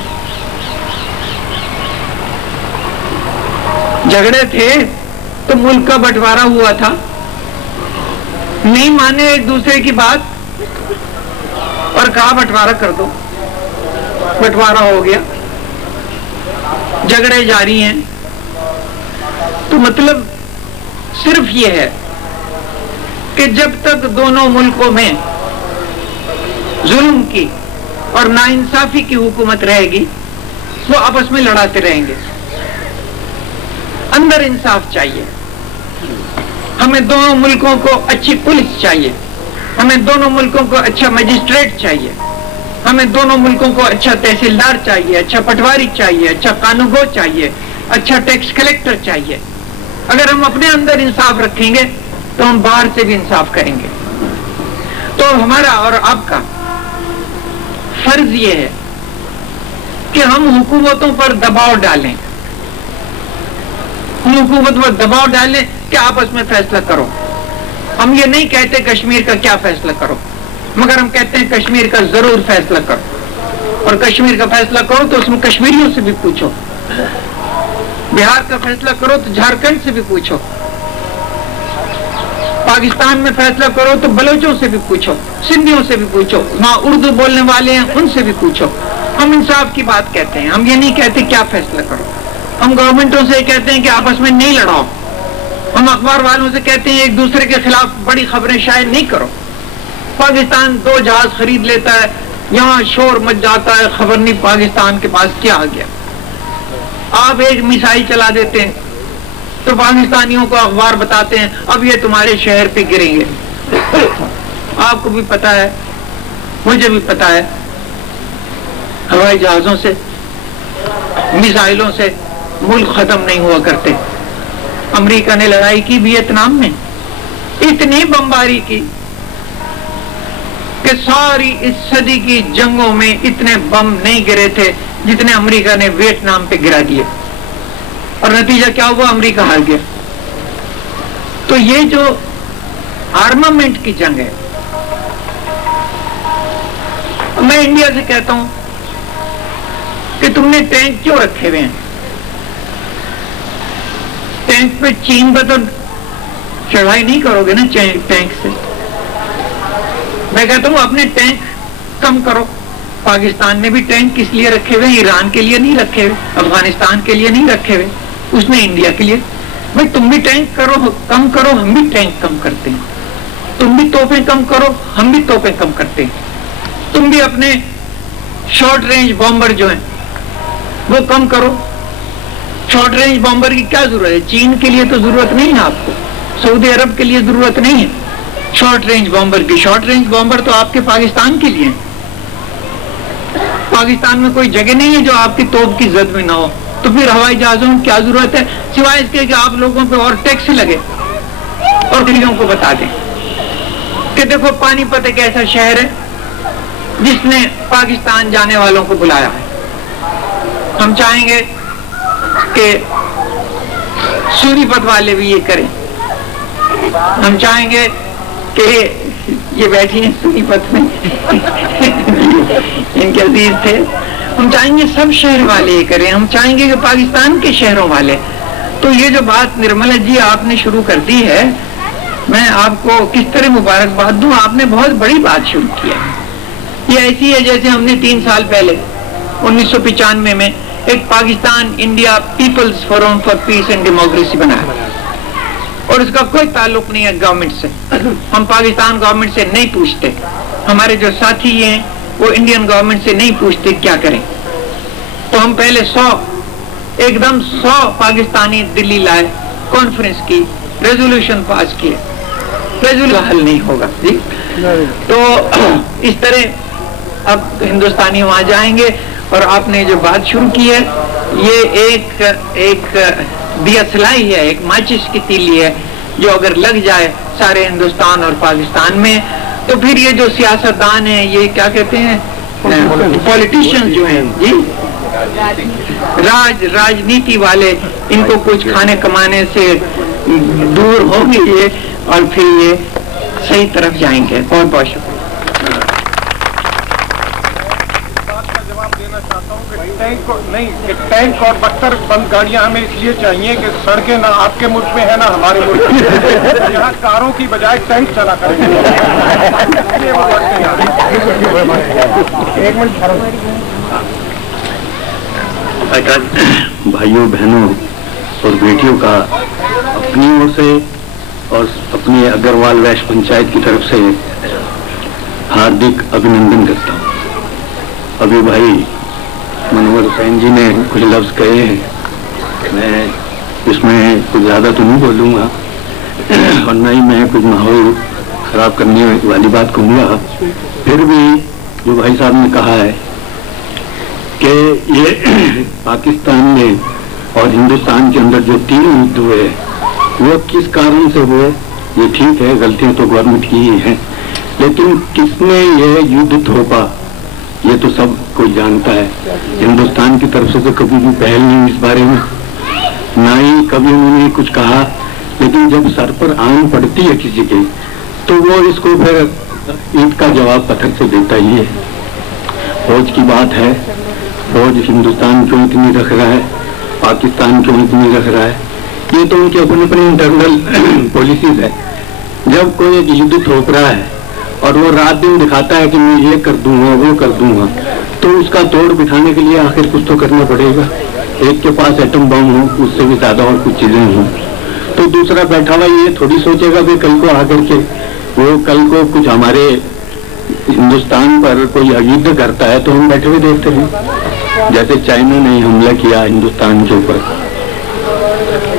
तो मुल्क का बंटवारा हुआ था, नहीं माने एक दूसरे की बात और कहा बंटवारा कर दो, बंटवारा हो गया, झगड़े जारी हैं। तो मतलब सिर्फ ये है कि जब तक दोनों मुल्कों में जुल्म की और नाइंसाफी की हुकूमत रहेगी, वो आपस में लड़ाते रहेंगे। अंदर इंसाफ चाहिए, हमें दोनों मुल्कों को अच्छी पुलिस चाहिए, हमें दोनों मुल्कों को अच्छा मजिस्ट्रेट चाहिए, हमें दोनों मुल्कों को अच्छा तहसीलदार चाहिए, अच्छा पटवारी चाहिए, अच्छा कानूगो चाहिए, अच्छा टैक्स कलेक्टर चाहिए। अगर हम अपने अंदर इंसाफ रखेंगे तो हम बाहर से भी इंसाफ करेंगे। तो हमारा और आपका फर्ज ये है कि हम हुकूमतों पर दबाव डालें, हम हुकूमत पर दबाव डालें कि आपस में फैसला करो। हम ये नहीं कहते कश्मीर का क्या फैसला करो, मगर हम कहते हैं कश्मीर का जरूर फैसला करो। और कश्मीर का फैसला करो तो उसमें कश्मीरियों से भी पूछो, बिहार का फैसला करो तो झारखंड से भी पूछो, पाकिस्तान में फैसला करो तो बलोचों से भी पूछो, सिंधियों से भी पूछो, वहां उर्दू बोलने वाले हैं उनसे भी पूछो। हम इंसाफ की बात कहते हैं, हम ये नहीं कहते क्या फैसला करो। हम गवर्नमेंटों से कहते हैं कि आपस में नहीं लड़ाओ, हम अखबार वालों से कहते हैं एक दूसरे के खिलाफ बड़ी खबरें शायद नहीं करो। पाकिस्तान 2 जहाज खरीद लेता है, यहाँ शोर मच जाता है, खबर नहीं पाकिस्तान के पास क्या आ गया। आप एक मिसाइल चला देते हैं तो पाकिस्तानियों को अखबार बताते हैं अब ये तुम्हारे शहर पे गिरेंगे। आपको भी पता है, मुझे भी पता है, हवाई जहाजों से, मिसाइलों से मुल्क खत्म नहीं हुआ करते। अमेरिका ने लड़ाई की वियतनाम में, इतनी बमबारी की कि सारी इस सदी की जंगों में इतने बम नहीं गिरे थे जितने अमेरिका ने वियतनाम पे गिरा दिए, और नतीजा क्या हुआ? अमेरिका हार गया। तो ये जो आर्मामेंट की जंग है, मैं इंडिया से कहता हूं कि तुमने टैंक क्यों रखे हुए हैं? टैंक पे चीन पर तो चढ़ाई नहीं करोगे ना टैंक से। मैं कहता हूं अपने टैंक कम करो। पाकिस्तान ने भी टैंक किस लिए रखे हुए? ईरान के लिए नहीं रखे हुए, अफगानिस्तान के लिए नहीं रखे हुए, उसने इंडिया के लिए। भाई तुम भी टैंक करो, कम करो, हम भी टैंक कम करते हैं। तुम भी तोपें कम करो, हम भी तोपें कम करते हैं। तुम भी अपने शॉर्ट रेंज बॉम्बर जो हैं वो कम करो। शॉर्ट रेंज बॉम्बर की क्या जरूरत है? चीन के लिए तो जरूरत नहीं है आपको, सऊदी अरब के लिए जरूरत नहीं है शॉर्ट रेंज बॉम्बर की। शॉर्ट रेंज बॉम्बर तो आपके पाकिस्तान के लिए। पाकिस्तान में कोई जगह नहीं है जो आपकी तोप की जद में ना हो, तो फिर हवाई जहाजों की क्या जरूरत है, सिवाय इसके कि आप लोगों पे और टैक्स लगे और दिल्लियों को बता दें कि देखो पानीपत एक ऐसा शहर है जिसने पाकिस्तान जाने वालों को बुलाया है। हम चाहेंगे कि सोनीपत वाले भी ये करें। हम चाहेंगे कि ये बैठी हैं सोनीपत में इनके अजीज थे, हम चाहेंगे सब शहर वाले ये करें। हम चाहेंगे कि पाकिस्तान के शहरों वाले। तो ये जो बात निर्मला जी आपने शुरू कर दी है, मैं आपको किस तरह मुबारकबाद दूं। आपने बहुत बड़ी बात शुरू की है। ये ऐसी है जैसे हमने 3 साल पहले 1995 में एक Pakistan India People's Forum for Peace and Democracy बनाया, और इसका कोई ताल्लुक नहीं है गवर्नमेंट से। हम पाकिस्तान गवर्नमेंट से नहीं पूछते, हमारे जो साथी हैं वो इंडियन गवर्नमेंट से नहीं पूछते क्या करें। तो हम पहले 100 पाकिस्तानी दिल्ली लाए, कॉन्फ्रेंस की, रेजोल्यूशन पास किए। रेजोल्यूशन हल नहीं होगा जी। तो इस तरह अब हिंदुस्तानी वहां जाएंगे। और आपने जो बात शुरू की है, ये एक दियासलाई है, एक माचिस की तीली है जो अगर लग जाए सारे हिंदुस्तान और पाकिस्तान में, तो फिर ये जो सियासतदान है, ये क्या कहते हैं, पॉलिटिशियंस जो हैं जी, राजनीति वाले, इनको कुछ खाने कमाने से दूर होंगे ये, और फिर ये सही तरफ जाएंगे। बहुत बहुत शुक्रिया। टैंक और 72 बंद गाड़ियां हमें इसलिए चाहिए कि सड़कें ना आपके मुल्क में है ना हमारे मुल्क में, यहाँ कारों की बजाय टैंक चला करेंगे। भाइयों बहनों और बेटियों का अपनी ओर से और अपनी अग्रवाल वैश्य पंचायत की तरफ से हार्दिक अभिनंदन करता हूँ। अभी भाई मनोहर हुसैन जी ने कुछ लफ्ज कहे हैं, मैं इसमें कुछ ज़्यादा तो नहीं बोलूँगा और न ही मैं कुछ माहौल खराब करने वाली बात कहूँगा। फिर भी जो भाई साहब ने कहा है कि ये पाकिस्तान में और हिंदुस्तान के अंदर जो 3 युद्ध हुए वो किस कारण से हुए, ये ठीक है, गलतियां तो गवर्नमेंट की ही हैं, लेकिन किसने ये युद्ध थोपा ये तो सब कोई जानता है। हिंदुस्तान की तरफ से तो कभी भी पहल नहीं इस बारे में, ना ही कभी उन्होंने कुछ कहा, लेकिन जब सर पर आन पड़ती है किसी के तो वो इसको फिर ईंट का जवाब पत्थर से देता ही है। फौज की बात है, फौज हिंदुस्तान क्यों इतनी रख रहा है, पाकिस्तान क्यों इतनी रख रहा है, ये तो उनके अपने अपने इंटरनल पॉलिसीज है। जब कोई एक युद्ध थोप रहा है और वो रात दिन दिखाता है कि मैं ये कर दूंगा वो कर दूंगा, तो उसका तोड़ बिठाने के लिए आखिर कुछ तो करना पड़ेगा। एक के पास एटम बम हो, उससे भी ज्यादा और कुछ चीजें हों, तो दूसरा बैठा हुआ ये थोड़ी सोचेगा कि कल को आकर के वो कल को कुछ हमारे हिंदुस्तान पर कोई युद्ध करता है तो हम बैठे हुए देखते हैं। जैसे चाइना ने हमला किया हिंदुस्तान के ऊपर,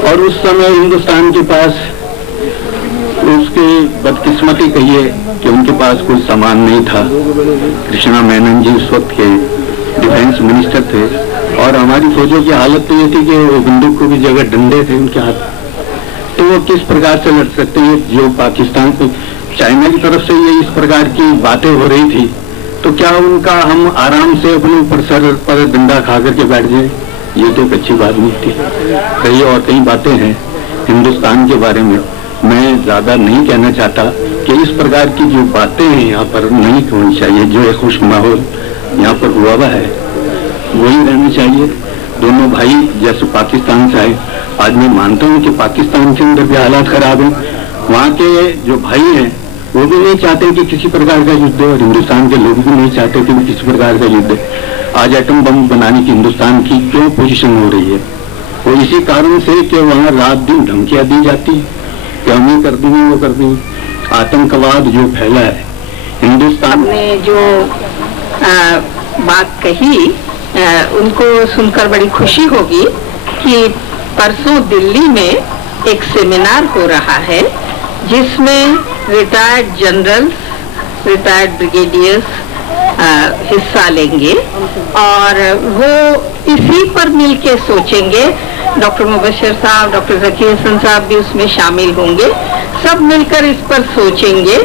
और उस समय हिंदुस्तान के पास उसकी बदकिस्मती कहिए कि उनके पास कोई सामान नहीं था। कृष्णा मेनन जी उस वक्त के डिफेंस मिनिस्टर थे, और हमारी फौजों की हालत तो ये थी कि वो बंदूक को भी जगह डंडे थे उनके हाथ, तो वो किस प्रकार से लड़ सकते हैं। जो पाकिस्तान को चाइना की तरफ से ये इस प्रकार की बातें हो रही थी, तो क्या उनका हम आराम से अपने ऊपर सर पर डंडा खा करके बैठ जाए, ये तो एक अच्छी बात नहीं थी। कई और कई बातें हैं हिंदुस्तान के बारे में, मैं ज्यादा नहीं कहना चाहता कि इस प्रकार की जो बातें हैं यहाँ पर नहीं होनी चाहिए। जो एक खुश माहौल यहाँ पर हुआ हुआ है वही रहना चाहिए। दोनों भाई जैसे पाकिस्तान से आए, आज मैं मानता हूँ कि पाकिस्तान के अंदर भी हालात खराब हैं, वहाँ के जो भाई हैं वो भी नहीं चाहते कि किसी प्रकार का युद्ध हो, और हिंदुस्तान के लोग भी नहीं चाहते कि किसी प्रकार का युद्ध। आज एटम बम बनाने की हिंदुस्तान की क्यों पोजीशन हो रही है, वो इसी कारण से कि वहाँ रात दिन धमकियां दी जाती कि हम ये कर देंगे वो कर देंगे। आतंकवाद जो फैला है हिंदुस्तान ने जो बात कही उनको सुनकर बड़ी खुशी होगी कि परसों दिल्ली में एक सेमिनार हो रहा है जिसमें रिटायर्ड जनरल्स, रिटायर्ड ब्रिगेडियर्स हिस्सा लेंगे और वो इसी पर मिलके सोचेंगे। डॉक्टर मुबशर साहब, डॉक्टर ज़की हसन साहब भी उसमें शामिल होंगे। सब मिलकर इस पर सोचेंगे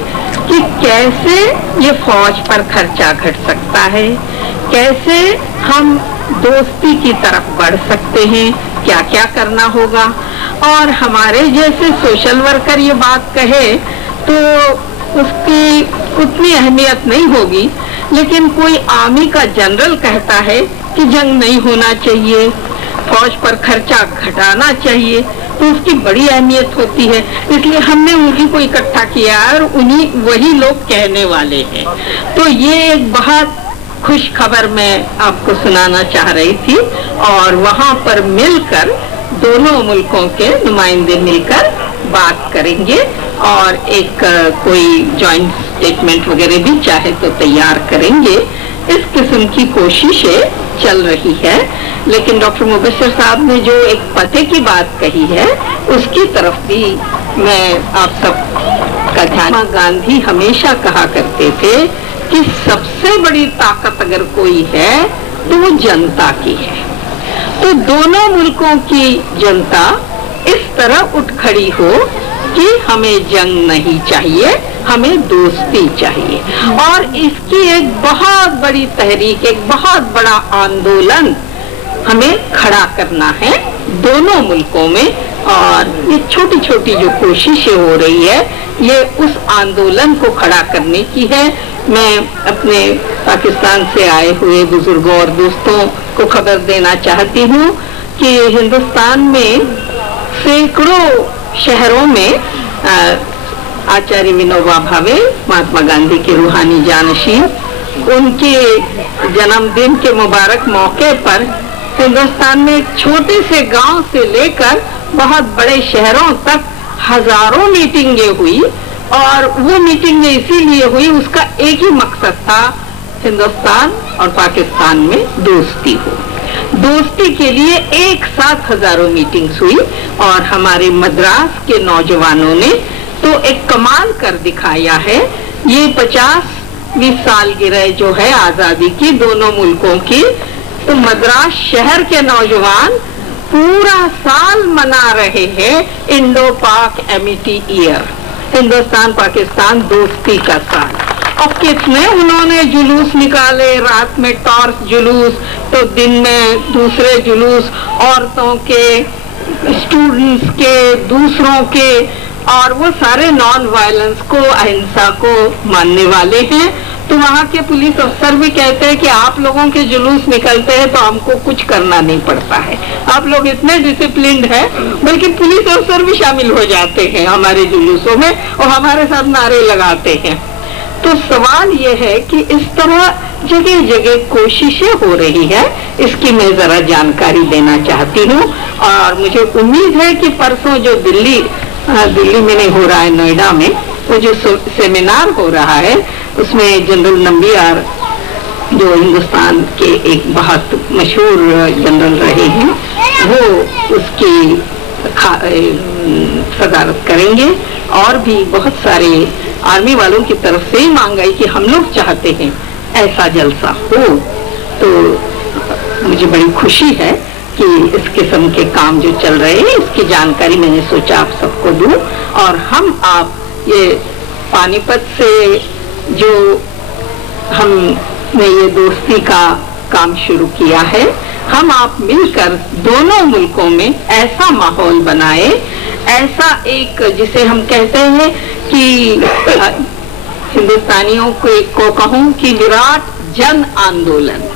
कि कैसे ये फौज पर खर्चा घट सकता है, कैसे हम दोस्ती की तरफ बढ़ सकते हैं, क्या क्या करना होगा। और हमारे जैसे सोशल वर्कर ये बात कहे तो उसकी उतनी अहमियत नहीं होगी, लेकिन कोई आर्मी का जनरल कहता है कि जंग नहीं होना चाहिए, फौज पर खर्चा घटाना चाहिए, तो उसकी बड़ी अहमियत होती है। इसलिए हमने उन्हीं को इकट्ठा किया और उन्हीं वही लोग कहने वाले हैं। तो ये एक बहुत खुश खबर मैं आपको सुनाना चाह रही थी और वहाँ पर मिलकर दोनों मुल्कों के नुमाइंदे मिलकर बात करेंगे और एक कोई जॉइंट स्टेटमेंट वगैरह भी चाहे तो तैयार करेंगे। इस किस्म की कोशिशें चल रही है। लेकिन डॉक्टर मुबशर साहब ने जो एक पते की बात कही है उसकी तरफ भी मैं आप सब का ध्यान। गांधी हमेशा कहा करते थे कि सबसे बड़ी ताकत अगर कोई है तो वो जनता की है। तो दोनों मुल्कों की जनता इस तरह उठ खड़ी हो कि हमें जंग नहीं चाहिए, हमें दोस्ती चाहिए। और इसकी एक बहुत बड़ी तहरीक, एक बहुत बड़ा आंदोलन हमें खड़ा करना है दोनों मुल्कों में। और ये छोटी छोटी जो कोशिशें हो रही है ये उस आंदोलन को खड़ा करने की है। मैं अपने पाकिस्तान से आए हुए बुजुर्गों और दोस्तों को खबर देना चाहती हूँ कि हिंदुस्तान में सैकड़ों शहरों में आचार्य विनोबा भावे, महात्मा गांधी के रूहानी जानशीन, उनके जन्मदिन के मुबारक मौके पर हिंदुस्तान में एक छोटे से गांव से लेकर बहुत बड़े शहरों तक हजारों मीटिंगें हुई। और वो मीटिंगें इसीलिए हुई, उसका एक ही मकसद था, हिंदुस्तान और पाकिस्तान में दोस्ती हो। दोस्ती के लिए एक साथ हजारों मीटिंग्स हुई और हमारे मद्रास के नौजवानों ने तो एक कमाल कर दिखाया है। ये 50वीं सालगिरह जो है आजादी की दोनों मुल्कों की, तो मद्रास शहर के नौजवान पूरा साल मना रहे हैं इंडो पाक एमिटी ईयर, हिंदुस्तान पाकिस्तान दोस्ती का साल। और कितने उन्होंने जुलूस निकाले, रात में टॉर्च जुलूस तो दिन में दूसरे जुलूस, औरतों के, स्टूडेंट्स के, दूसरों के, और वो सारे नॉन वायलेंस को, अहिंसा को मानने वाले हैं। तो वहाँ के पुलिस अफसर भी कहते हैं कि आप लोगों के जुलूस निकलते हैं तो हमको कुछ करना नहीं पड़ता है, आप लोग इतने डिसिप्लिन्ड हैं। बल्कि पुलिस अफसर भी शामिल हो जाते हैं हमारे जुलूसों में और हमारे साथ नारे लगाते हैं। तो सवाल ये है कि इस तरह जगह जगह कोशिशें हो रही है, इसकी मैं जरा जानकारी देना चाहती हूँ। और मुझे उम्मीद है कि परसों जो दिल्ली में नहीं हो रहा है, नोएडा में वो जो सेमिनार हो रहा है उसमें जनरल नंबियार जो हिंदुस्तान के एक बहुत मशहूर जनरल रहे हैं वो उसकी सदारत करेंगे। और भी बहुत सारे आर्मी वालों की तरफ से ही मांग आई कि हम लोग चाहते हैं ऐसा जलसा हो। तो मुझे बड़ी खुशी है कि इस किस्म के काम जो चल रहे हैं इसकी जानकारी मैंने सोचा आप सबको दूं। और हम आप ये पानीपत से जो हमने ये दोस्ती का काम शुरू किया है, हम आप मिलकर दोनों मुल्कों में ऐसा माहौल बनाए, ऐसा एक जिसे हम कहते हैं कि हिंदुस्तानियों को कहूँ कि विराट जन आंदोलन,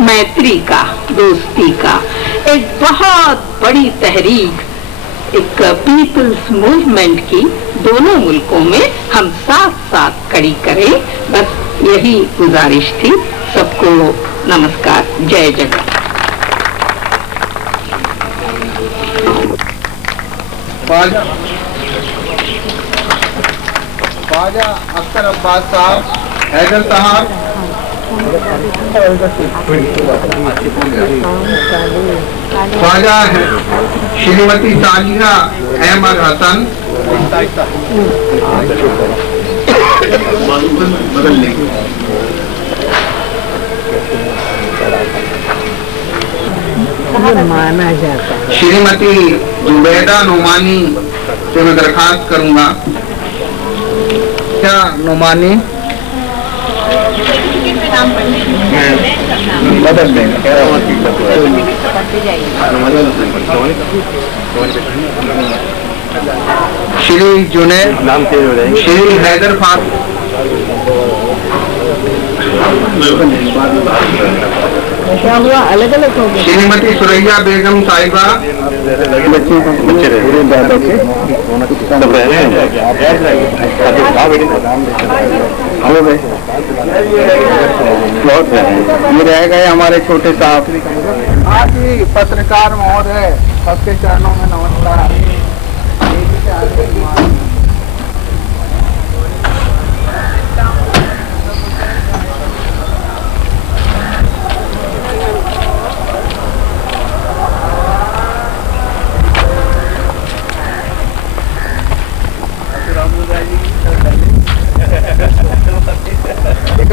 मैत्री का, दोस्ती का एक बहुत बड़ी तहरीक, एक पीपल्स मूवमेंट की दोनों मुल्कों में हम साथ साथ खड़ी करें। बस यही गुजारिश थी। सबको नमस्कार, जय जगत। ख्वाजा अख्तर अब्बास साहब, हैदर साहब, ख्वाजा श्रीमती तालिया अहमद हसन बदल लेंगे। श्रीमती जुबैदा नुमानी से मैं दरखास्त करूंगा। क्या नुमानी बदल देंगे। श्री जुनैद नाम से श्री हैदर फारूक क्या हुआ, अलग अलग हो गए। श्रीमती सुरैया बेगम साहिबा ये रह गए हमारे छोटे साहब। आज ही पत्रकार महोदय सबके चरणों में नमस्कार।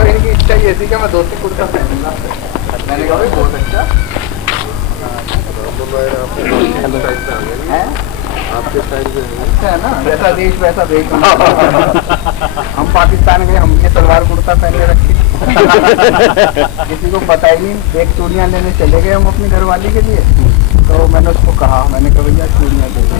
इनकी इच्छा ये थी कि मैं धोती कुर्ता पहनूंगा। मैंने कहा बहुत अच्छा आपके साइड में अच्छा है ना, जैसा देश वैसा देश। हम पाकिस्तान गए, हम ये सलवार कुर्ता पहन के रखे। किसी को पता ही नहीं। एक चूड़ियाँ लेने चले गए हम अपनी घरवाली के लिए, तो मैंने उसको कहा, मैंने कहा भैया चूड़ियाँ दे दो।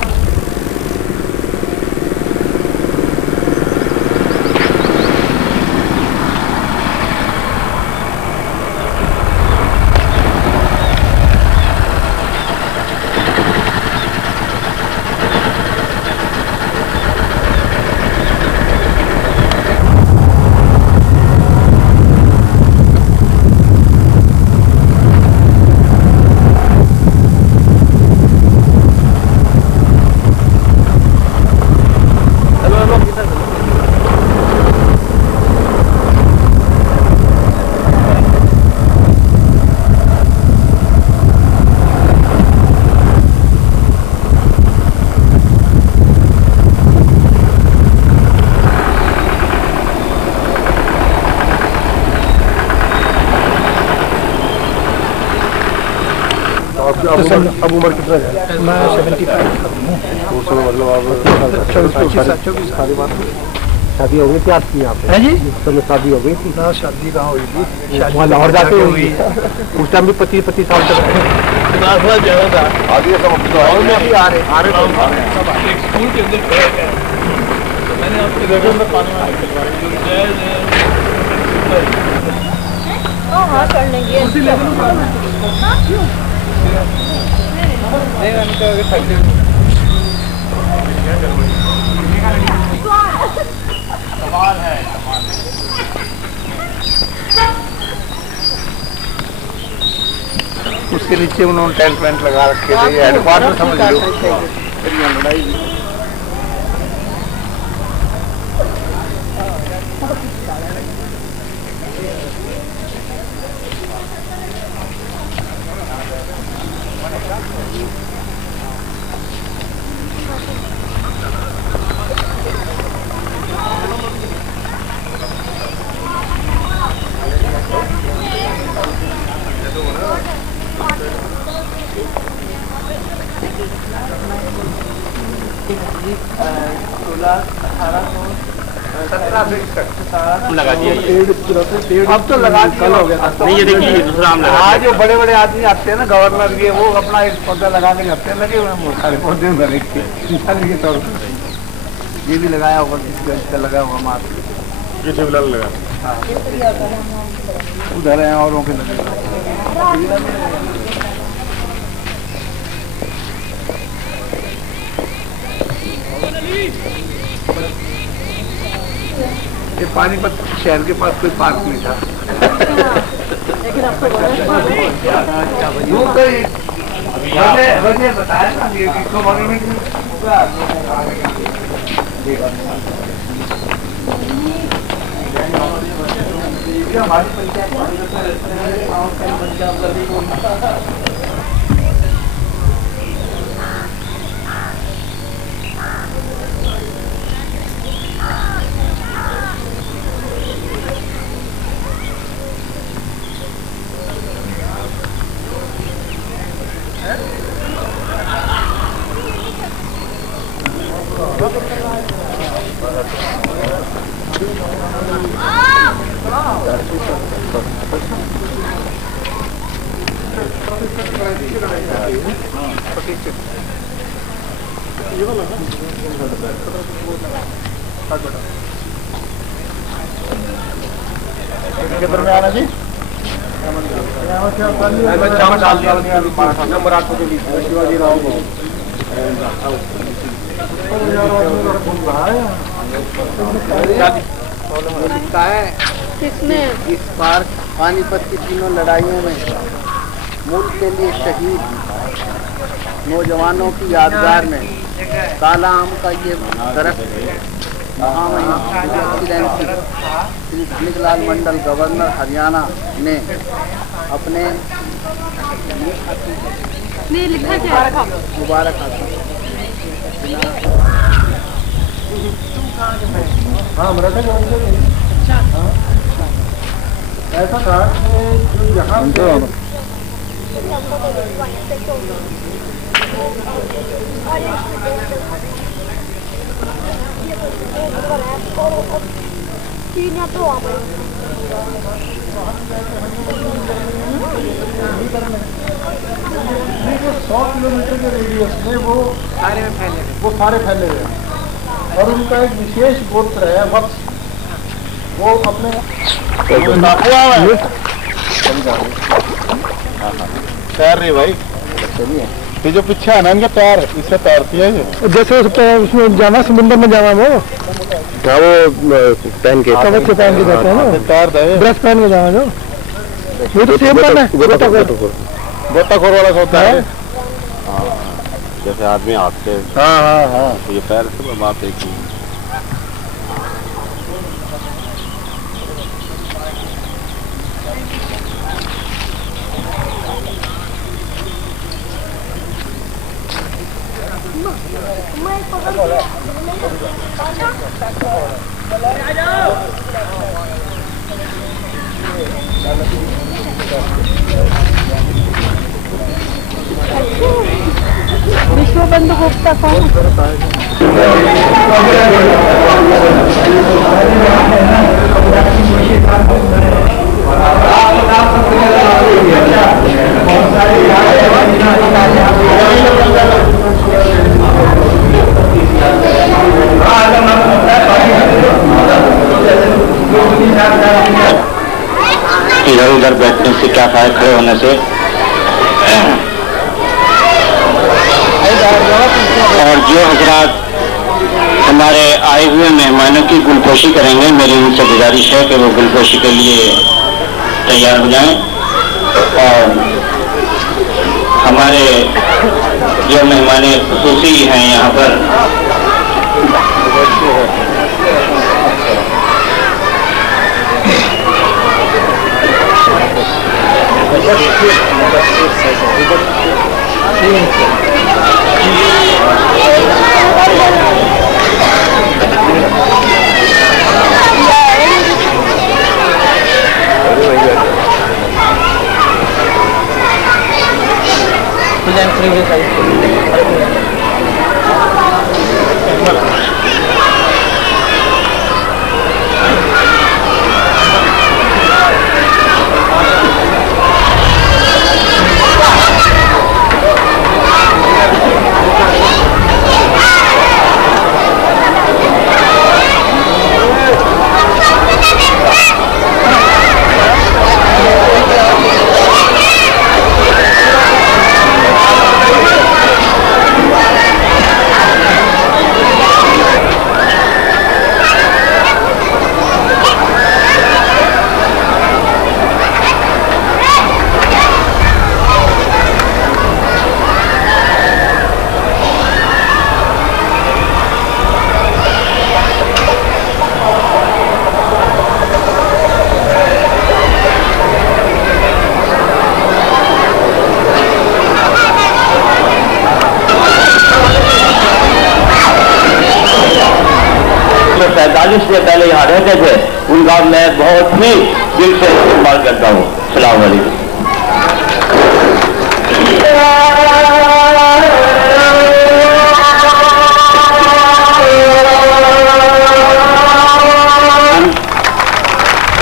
अब उम्र कितना है? मैं 75। मतलब आप शादी हो गई थी आपकी यहाँ पे? जी तो शादी हो गई थी ना, शादी कहाँ हुई थी? वहाँ लाहौर जाते हुई उस टाइम भी 25 साल तक आगे सब आ रहे स्कूल के अंदर मैंने आपके घर में पानी कर लेंगे। सवाल है। उसके नीचे उन्होंने टेंट वेंट लगा रखे थे, हेडक्वार्टर समझ लो। लड़ाई लगा दिया। अब तो लगा कल हो गया था। नहीं, ये देखिए दूसरा आम लगा। आज जो बड़े बड़े आदमी आते हैं ना, गवर्नर ये, वो अपना एक पौधा लगा के हफ्ते लगे हुए हैं, सारे पौधे में लगे के तौर पर ये भी लगाया होगा, किसी का लगा हुआ मार ये शिवलाल लगा। उधर है औरों के लगे। ये पानीपत शहर के पास कोई पार्क नहीं था। वजह बताया ना, हमारी पंचायत किधर में आना जी? मराठों के बीच शिवाजी राव लिखता है किसने? इस बार पानीपत की तीनों लड़ाइयों में मुल्क के लिए शहीद नौजवानों की यादगार में काला आम का ये दरख्त महामहिम श्री धनिकलाल मंडल गवर्नर हरियाणा ने अपने लिखा क्या? मुबारक हाँ मराठा ऐसा था जो यहाँ जो 100 किलोमीटर के रेडियस में वो सारे फैले हुए हैं और उनका एक विशेष गोत्र है वत्स, वो अपने तैर रही भाई ये जो पीछे है ना इनके पैर इससे तैरती है जैसे उसमें जाना समुद्र में जाना वो क्या वो पहन के कवच से पहन के जाते हैं ना तैर दे ब्रश पहन के जाना जो वो तो सेम है गोताखोर वाला होता है जैसे आदमी हाथ से हाँ हाँ हाँ ये पैर से बात एक ही विश्व बंधु गुप्ता कौन? इधर उधर बैठने से क्या फायदा, खड़े होने से। और जो हजरात हमारे आए हुए मेहमानों की गुलपोशी करेंगे, मेरी उनसे गुजारिश है कि वो गुलपोशी के लिए तैयार हो जाएं। और हमारे जो मेहमान खुसूसी हैं यहाँ पर, रहते थे, उनका मैं बहुत ही दिल से इस्तेमाल करता हूँ। अस्सलाम वालेकुम।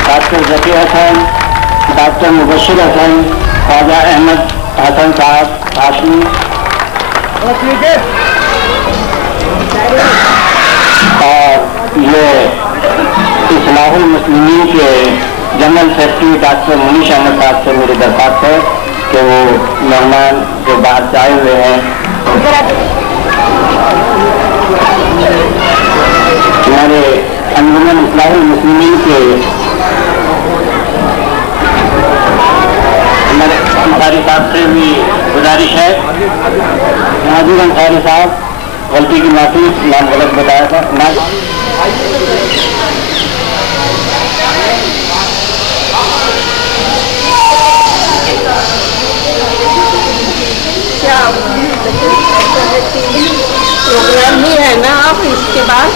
डॉक्टर जकी हसन, डॉक्टर मुबशिर हसन, ख्वाजा अहमद हसन साहब हाशमी, और ये इस्लाहुल मुस्लिमीन के general secretary doctor Munish Ahmad साहब से मेरी दरख्वास्त है कि वो मेहमान जो बाहर से आए हुए हैं, हमारे अंजुमन इस्लाहुल मुस्लिमीन के हमारे अंसारी साहब से भी गुजारिश है। नाजिर अंसारी साहब, गलती की माफी, नाम गलत बताया था। क्या प्रोग्राम ही है ना आप इसके बाद?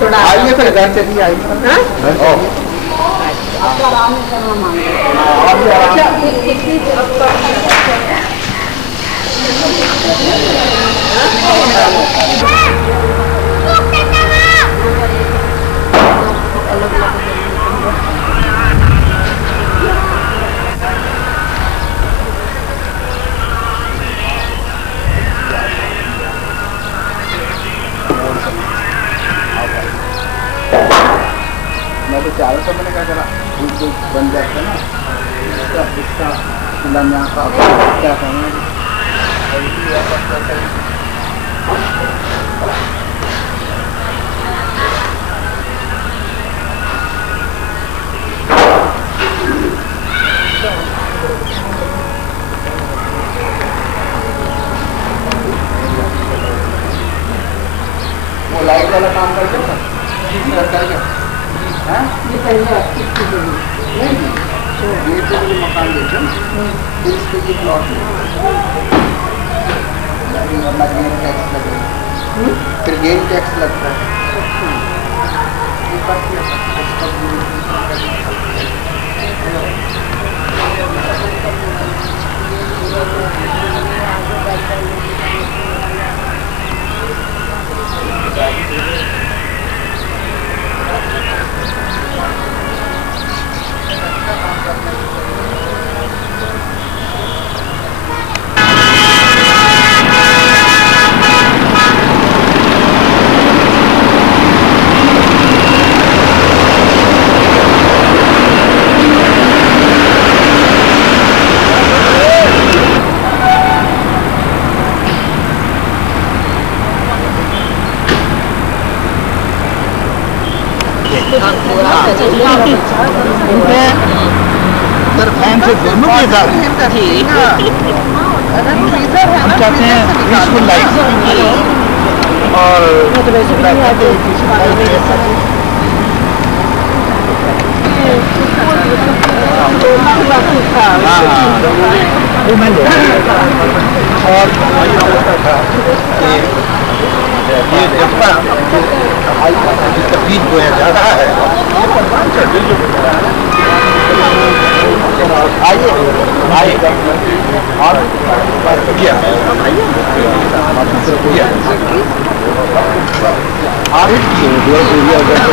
थोड़ा आइए फिर घर से भी आइए। मैं तो चारों तो मैंने क्या करा बिल्कुल बन जाता ना इसका यहाँ का क्या कहना वो लाइट वाला काम करके करके ये पहले नहीं ये तो मुझे मकान देते फिर इसके लिए प्लॉट वरना गेन टैक्स लगेगा, फिर गेन टैक्स लगता है। सर फैन से दोनों के साथ हम चाहते हैं पीसफुल लाइफ और ये जज्बा तकलीफ जो है ज़्यादा है। आइए आइए और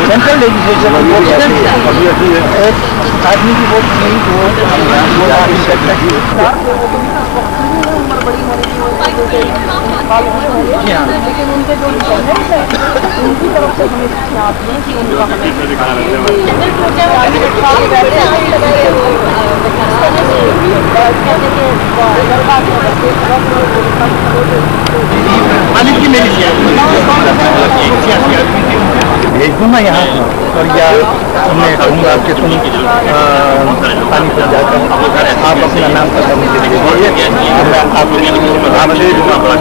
सेंट्रल लेजिस्लेचर आदमी की वोट नहीं लेकिन उनके जो इंटरनेट है उनकी तरफ से हमें आते हैं कि उनका मालिक की मेरी भेज दूँ ना यहाँ और या मैं कहूँगा कि तुम पानी पर जाकर आप अपना नाम पता मुझे दे दीजिए, मैं आपको दे दूँगा और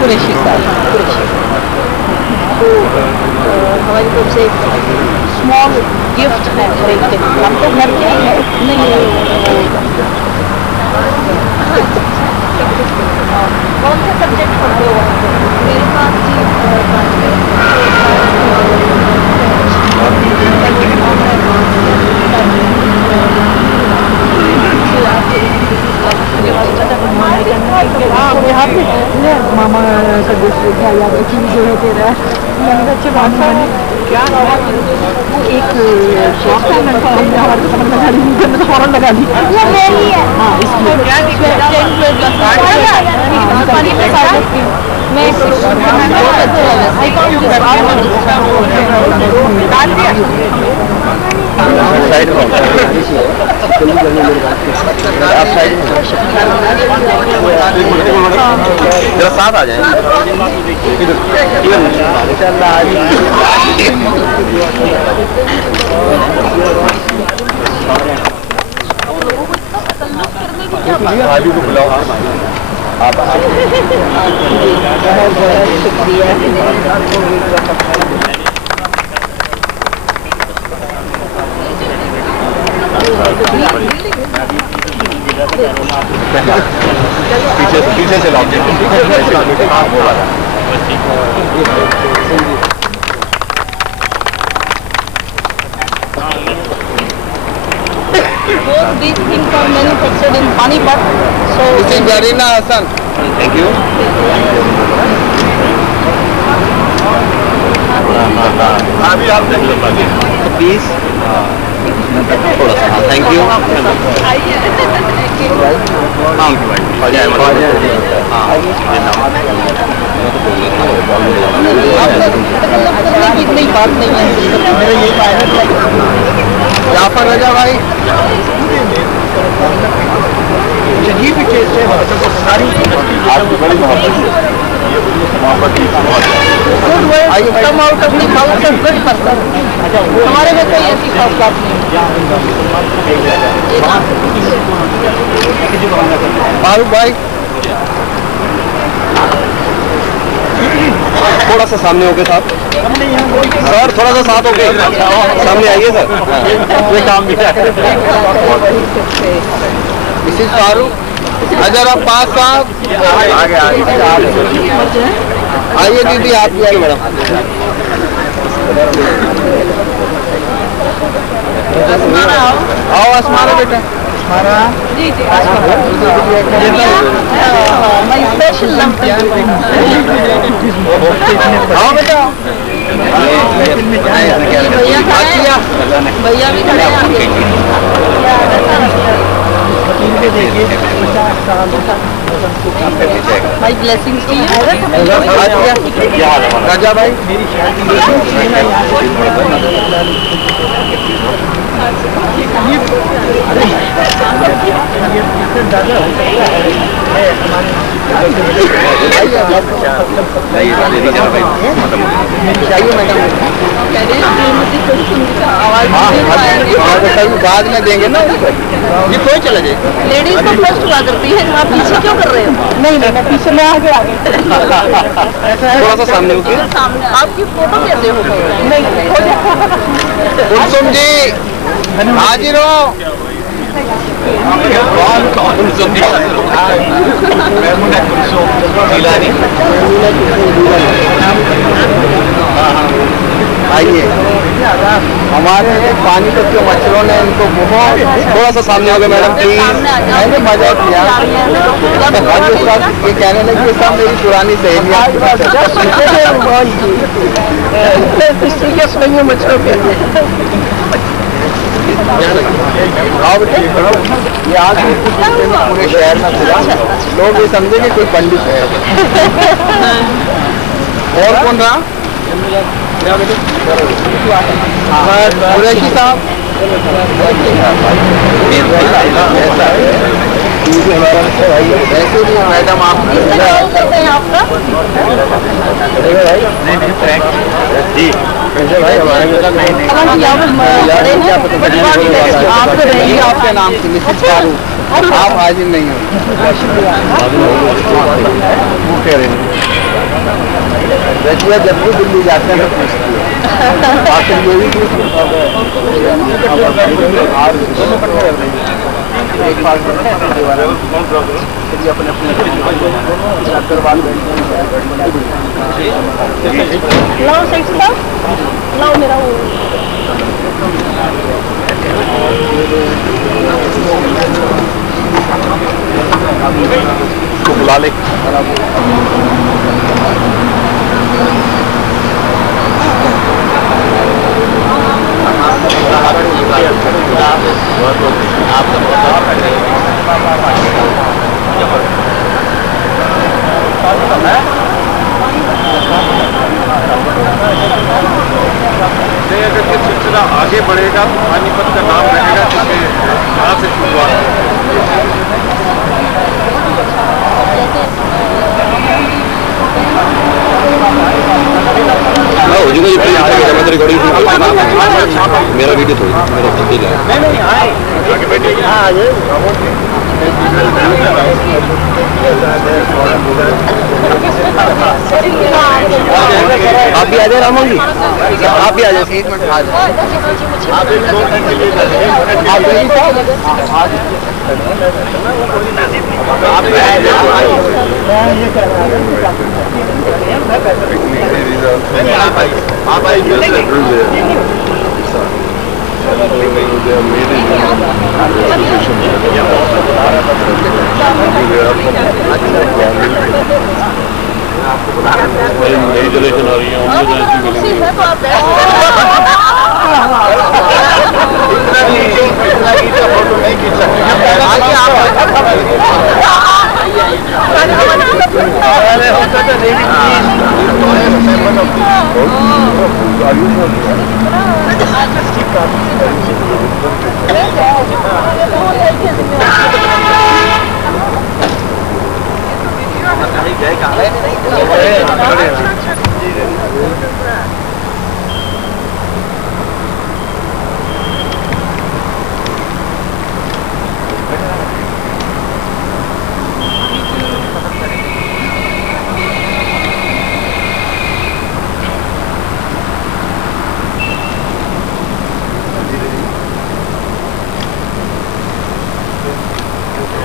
कुरैशी साहब, तो हमारी तरफ से स्मॉल गिफ्ट है खरीदते, हम तो घर के हैं नहीं। कौन सा सब्जेक्ट पढ़ते हो? मेरे पास मामा का क्या याद है चीज जो है तेरा मैंने अच्छे बात क्या वो एक शॉप है मैंने हमारे समझ लगा दी मैंने तो फौरन लगा दी हाँ इसमें क्या जरा साथ आ जाए। आलू को बुलाओ आप पीछे से लाओ Both these things are manufactured in Panipat. So this is Garina Hassan. Thank you. अभी आप देख लो प्लीज थोड़ा सा। Thank you. इतनी बात नहीं है। जाफर रजा भाई हमारे में कोई ऐसी खास बात नहीं। फारूक भाई थोड़ा सा सामने हो गए साहब। सर थोड़ा सा साथ हो गए सामने आइए सर। ये काम भी है। मिसेज फारूक अगर आप पास साहब आइए दीदी आप भी आइए मैडम। आओ आसमाना बेटा जी जी माय स्पेशल आओ बेटा भैया भी खड़े हैं माय ब्लेसिंग्स टू यू। राजा भाई बाद में देंगे ना ये कोई चला जाए। लेडीज तो फर्स्ट हुआ करती है, आप पीछे क्यों कर रहे हो? नहीं नहीं मैं पीछे में आगे थोड़ा सा सामने हो गए। सामने आपकी फोटो कैसे हो? नहीं कुलसुम जी हाजिर हो। आइए हमारे पानीपत के मच्छरों ने इनको बहुत थोड़ा सा सामने हो गए मैडम प्लीज। मैंने मजा किया ये कहने लगे ये सब मेरी पुरानी सहेलियाँ मच्छरों के ये आज पूरे शहर में खुला लोग ये समझे कि कोई पंडित है। और कौन रहा कुरैशी साहब वैसे नहीं मैडम आप जी भाई आपके नाम से मिसेज फारूक आप हाजिर नहीं हो कह रहे हैं रजिया जब भी दिल्ली जाते हैं तो पूछती है आखिर ये भी एक बार अपने अपने लाओ सही से लाओ मेरा वो तो बुला ले अगर ये सिलसिला आगे बढ़ेगा तो पानीपत का नाम रहेगा, क्योंकि यहाँ से शुरुआत रिकॉर्डिंग मेरा वीडियो थोड़ी मेरा आप भी आ जाए रामन जी, आप भी आ जाए। 1 मिनट आ जाए आप नई जनरेशन आ रही है फोटो नहीं खींच सकते।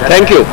Thank you.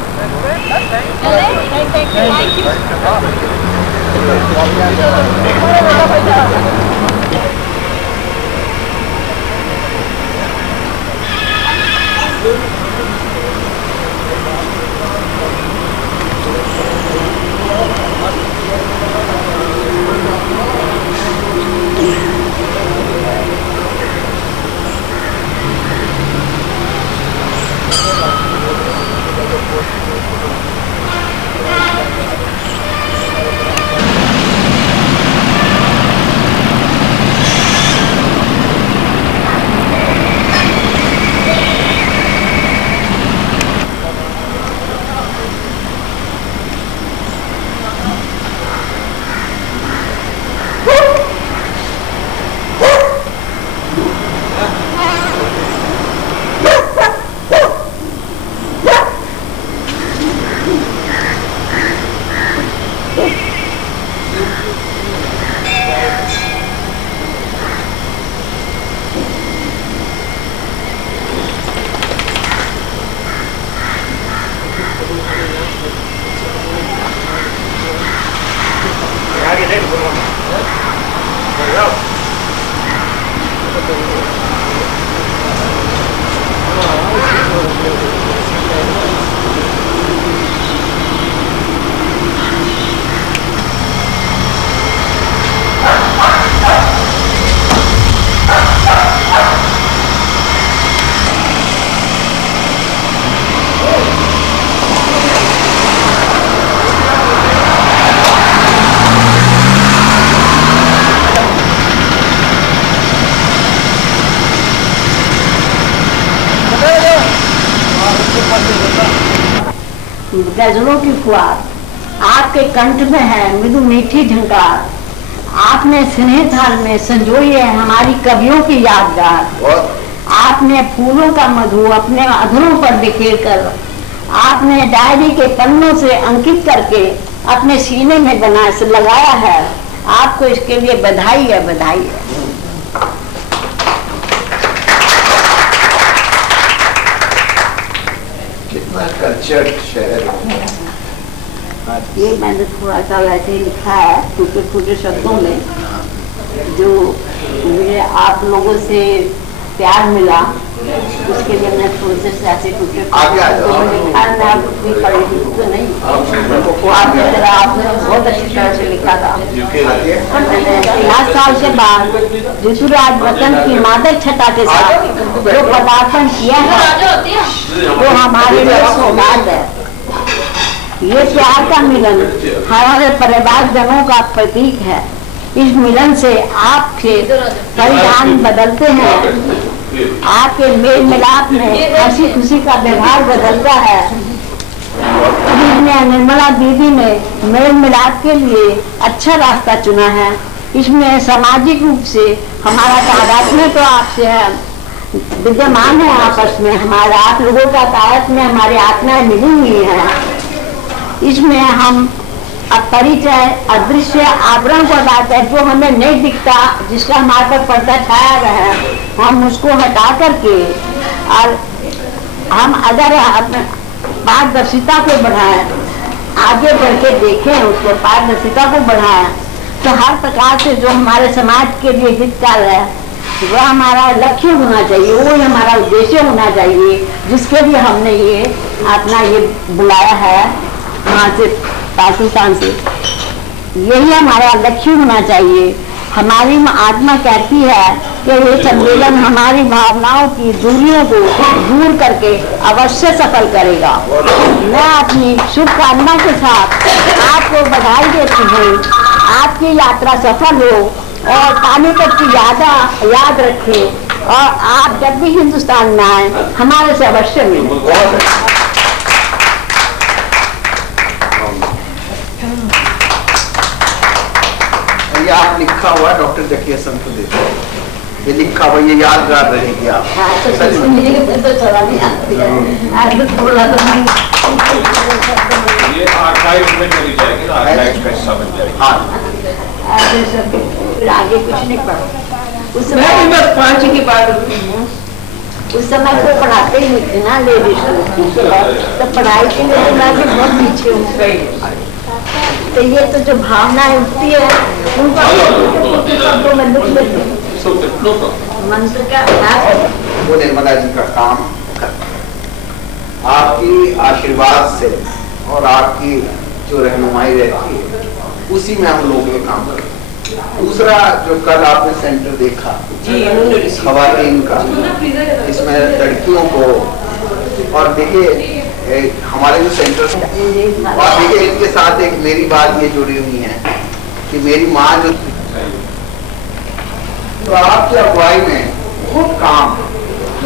गजलों की फुहार, आपके कंठ में है मृदु मीठी झंकार, आपने स्नेह थाल में संजोई है हमारी कवियों की यादगार, आपने फूलों का मधु अपने अधरों पर बिखेर कर, आपने डायरी के पन्नों से अंकित करके अपने सीने में बना से लगाया है, आपको इसके लिए बधाई है, बधाई है। कितना कल्चर्ड शहर ये मैंने थोड़ा सा वैसे ही लिखा है टूटे फूटे शब्दों में, जो मुझे आप लोगों से प्यार मिला उसके लिए मैं थोड़े से ऐसे टूटे शब्दों में लिखा है। मैं आप भी पढ़ी थी तो नहीं, आपने बहुत अच्छी तरह से लिखा था। 50 साल के बाद ऋतुराज वतन की मादक छटा के साथ जो पदार्पण किया है वो हमारे लिए सौगात है। ये प्यार का मिलन हमारे परिवार जनों का प्रतीक है। इस मिलन से आपके परिधान बदलते हैं, आपके मेल मिलाप में हंसी खुशी का व्यवहार बदलता है। निर्मला दीदी ने मेल मिलाप के लिए अच्छा रास्ता चुना है। इसमें सामाजिक रूप से हमारा तादात्म्य तो आपसे है, विद्यमान है आपस में, हमारा आप लोगों का तादात्म्य हमारी आत्माएं मिली हुई है। इसमें हम परिचय अदृश्य आवरण को हटाते हैं, जो हमें नहीं दिखता, जिसका हमारे पर पर्दा छाया है, हम उसको हटा करके और हम अगर पारदर्शिता को बढ़ाएं, आगे बढ़ के देखें, उसको पारदर्शिता को बढ़ाएं, तो हर प्रकार से जो हमारे समाज के लिए हितकार है वह हमारा लक्ष्य होना चाहिए, वो हमारा उद्देश्य होना चाहिए, जिसके लिए हमने ये अपना ये बुलाया है वहाँ से पाकिस्तान से। यही हमारा लक्ष्य होना चाहिए। हमारी आत्मा कहती है कि ये सम्मेलन हमारी भावनाओं की दूरियों को दूर करके अवश्य सफल करेगा। मैं अपनी शुभकामना के साथ आपको बधाई देती हूँ। आपकी यात्रा सफल हो और पानीपत की याद रखें, और आप जब भी हिंदुस्तान में आए हमारे से अवश्य मिलें। ये आप लिखा हुआ डॉक्टर जकिया संत देव, ये लिखा हुआ, ये यादगार रहेगी आप। ये आर्काइव में चली जाएगी, आर्काइव में सब जाएगी। आगे कुछ नहीं पढ़ा उस समय, बस 5 की बात उस समय को पढ़ाते ही थे ना लेडीज तो पढ़ाई के लिए मैं भी बहुत पीछे हूँ। तो ये तो जो भावनाएं उठती है उनका शब्दों में लिख लेते मन से क्या वो निर्मला जी का काम करता है। आपकी आशीर्वाद से और आपकी जो रहनुमाई रहती है उसी में हम लोग ये काम करते हैं। दूसरा जो कल आपने सेंटर देखा खवातीन का, इसमें लड़कियों को, और देखिए हमारे जो सेंटर और देखिए इनके साथ एक मेरी बात ये जुड़ी हुई है कि मेरी माँ जो, तो आपकी अगुवाई में बहुत काम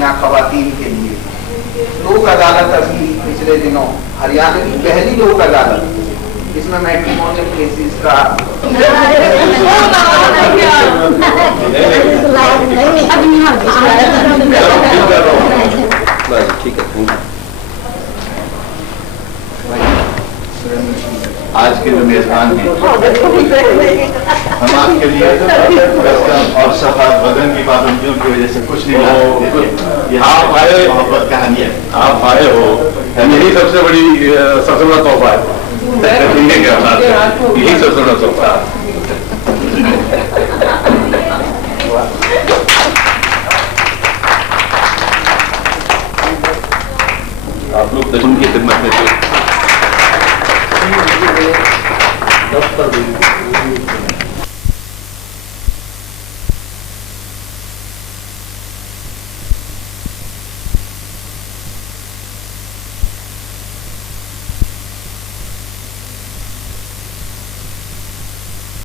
यहाँ खवातीन के लिए। लोक अदालत अभी पिछले दिनों हरियाणा की पहली लोक अदालत, इसमें मैट्रिमोनियल केसेस का ठीक है। आज के जो मेजबान हैं हम आपके लिए और सफा बदन की पाबंदियों की वजह से कुछ नहीं ला, आप आए, मोहब्बत कहानी है, आप आए हो, यही सबसे बड़ा तोहफा है। यही सबसे बड़ा तोहफा है। आप लोग दशम की खिदमत में थे।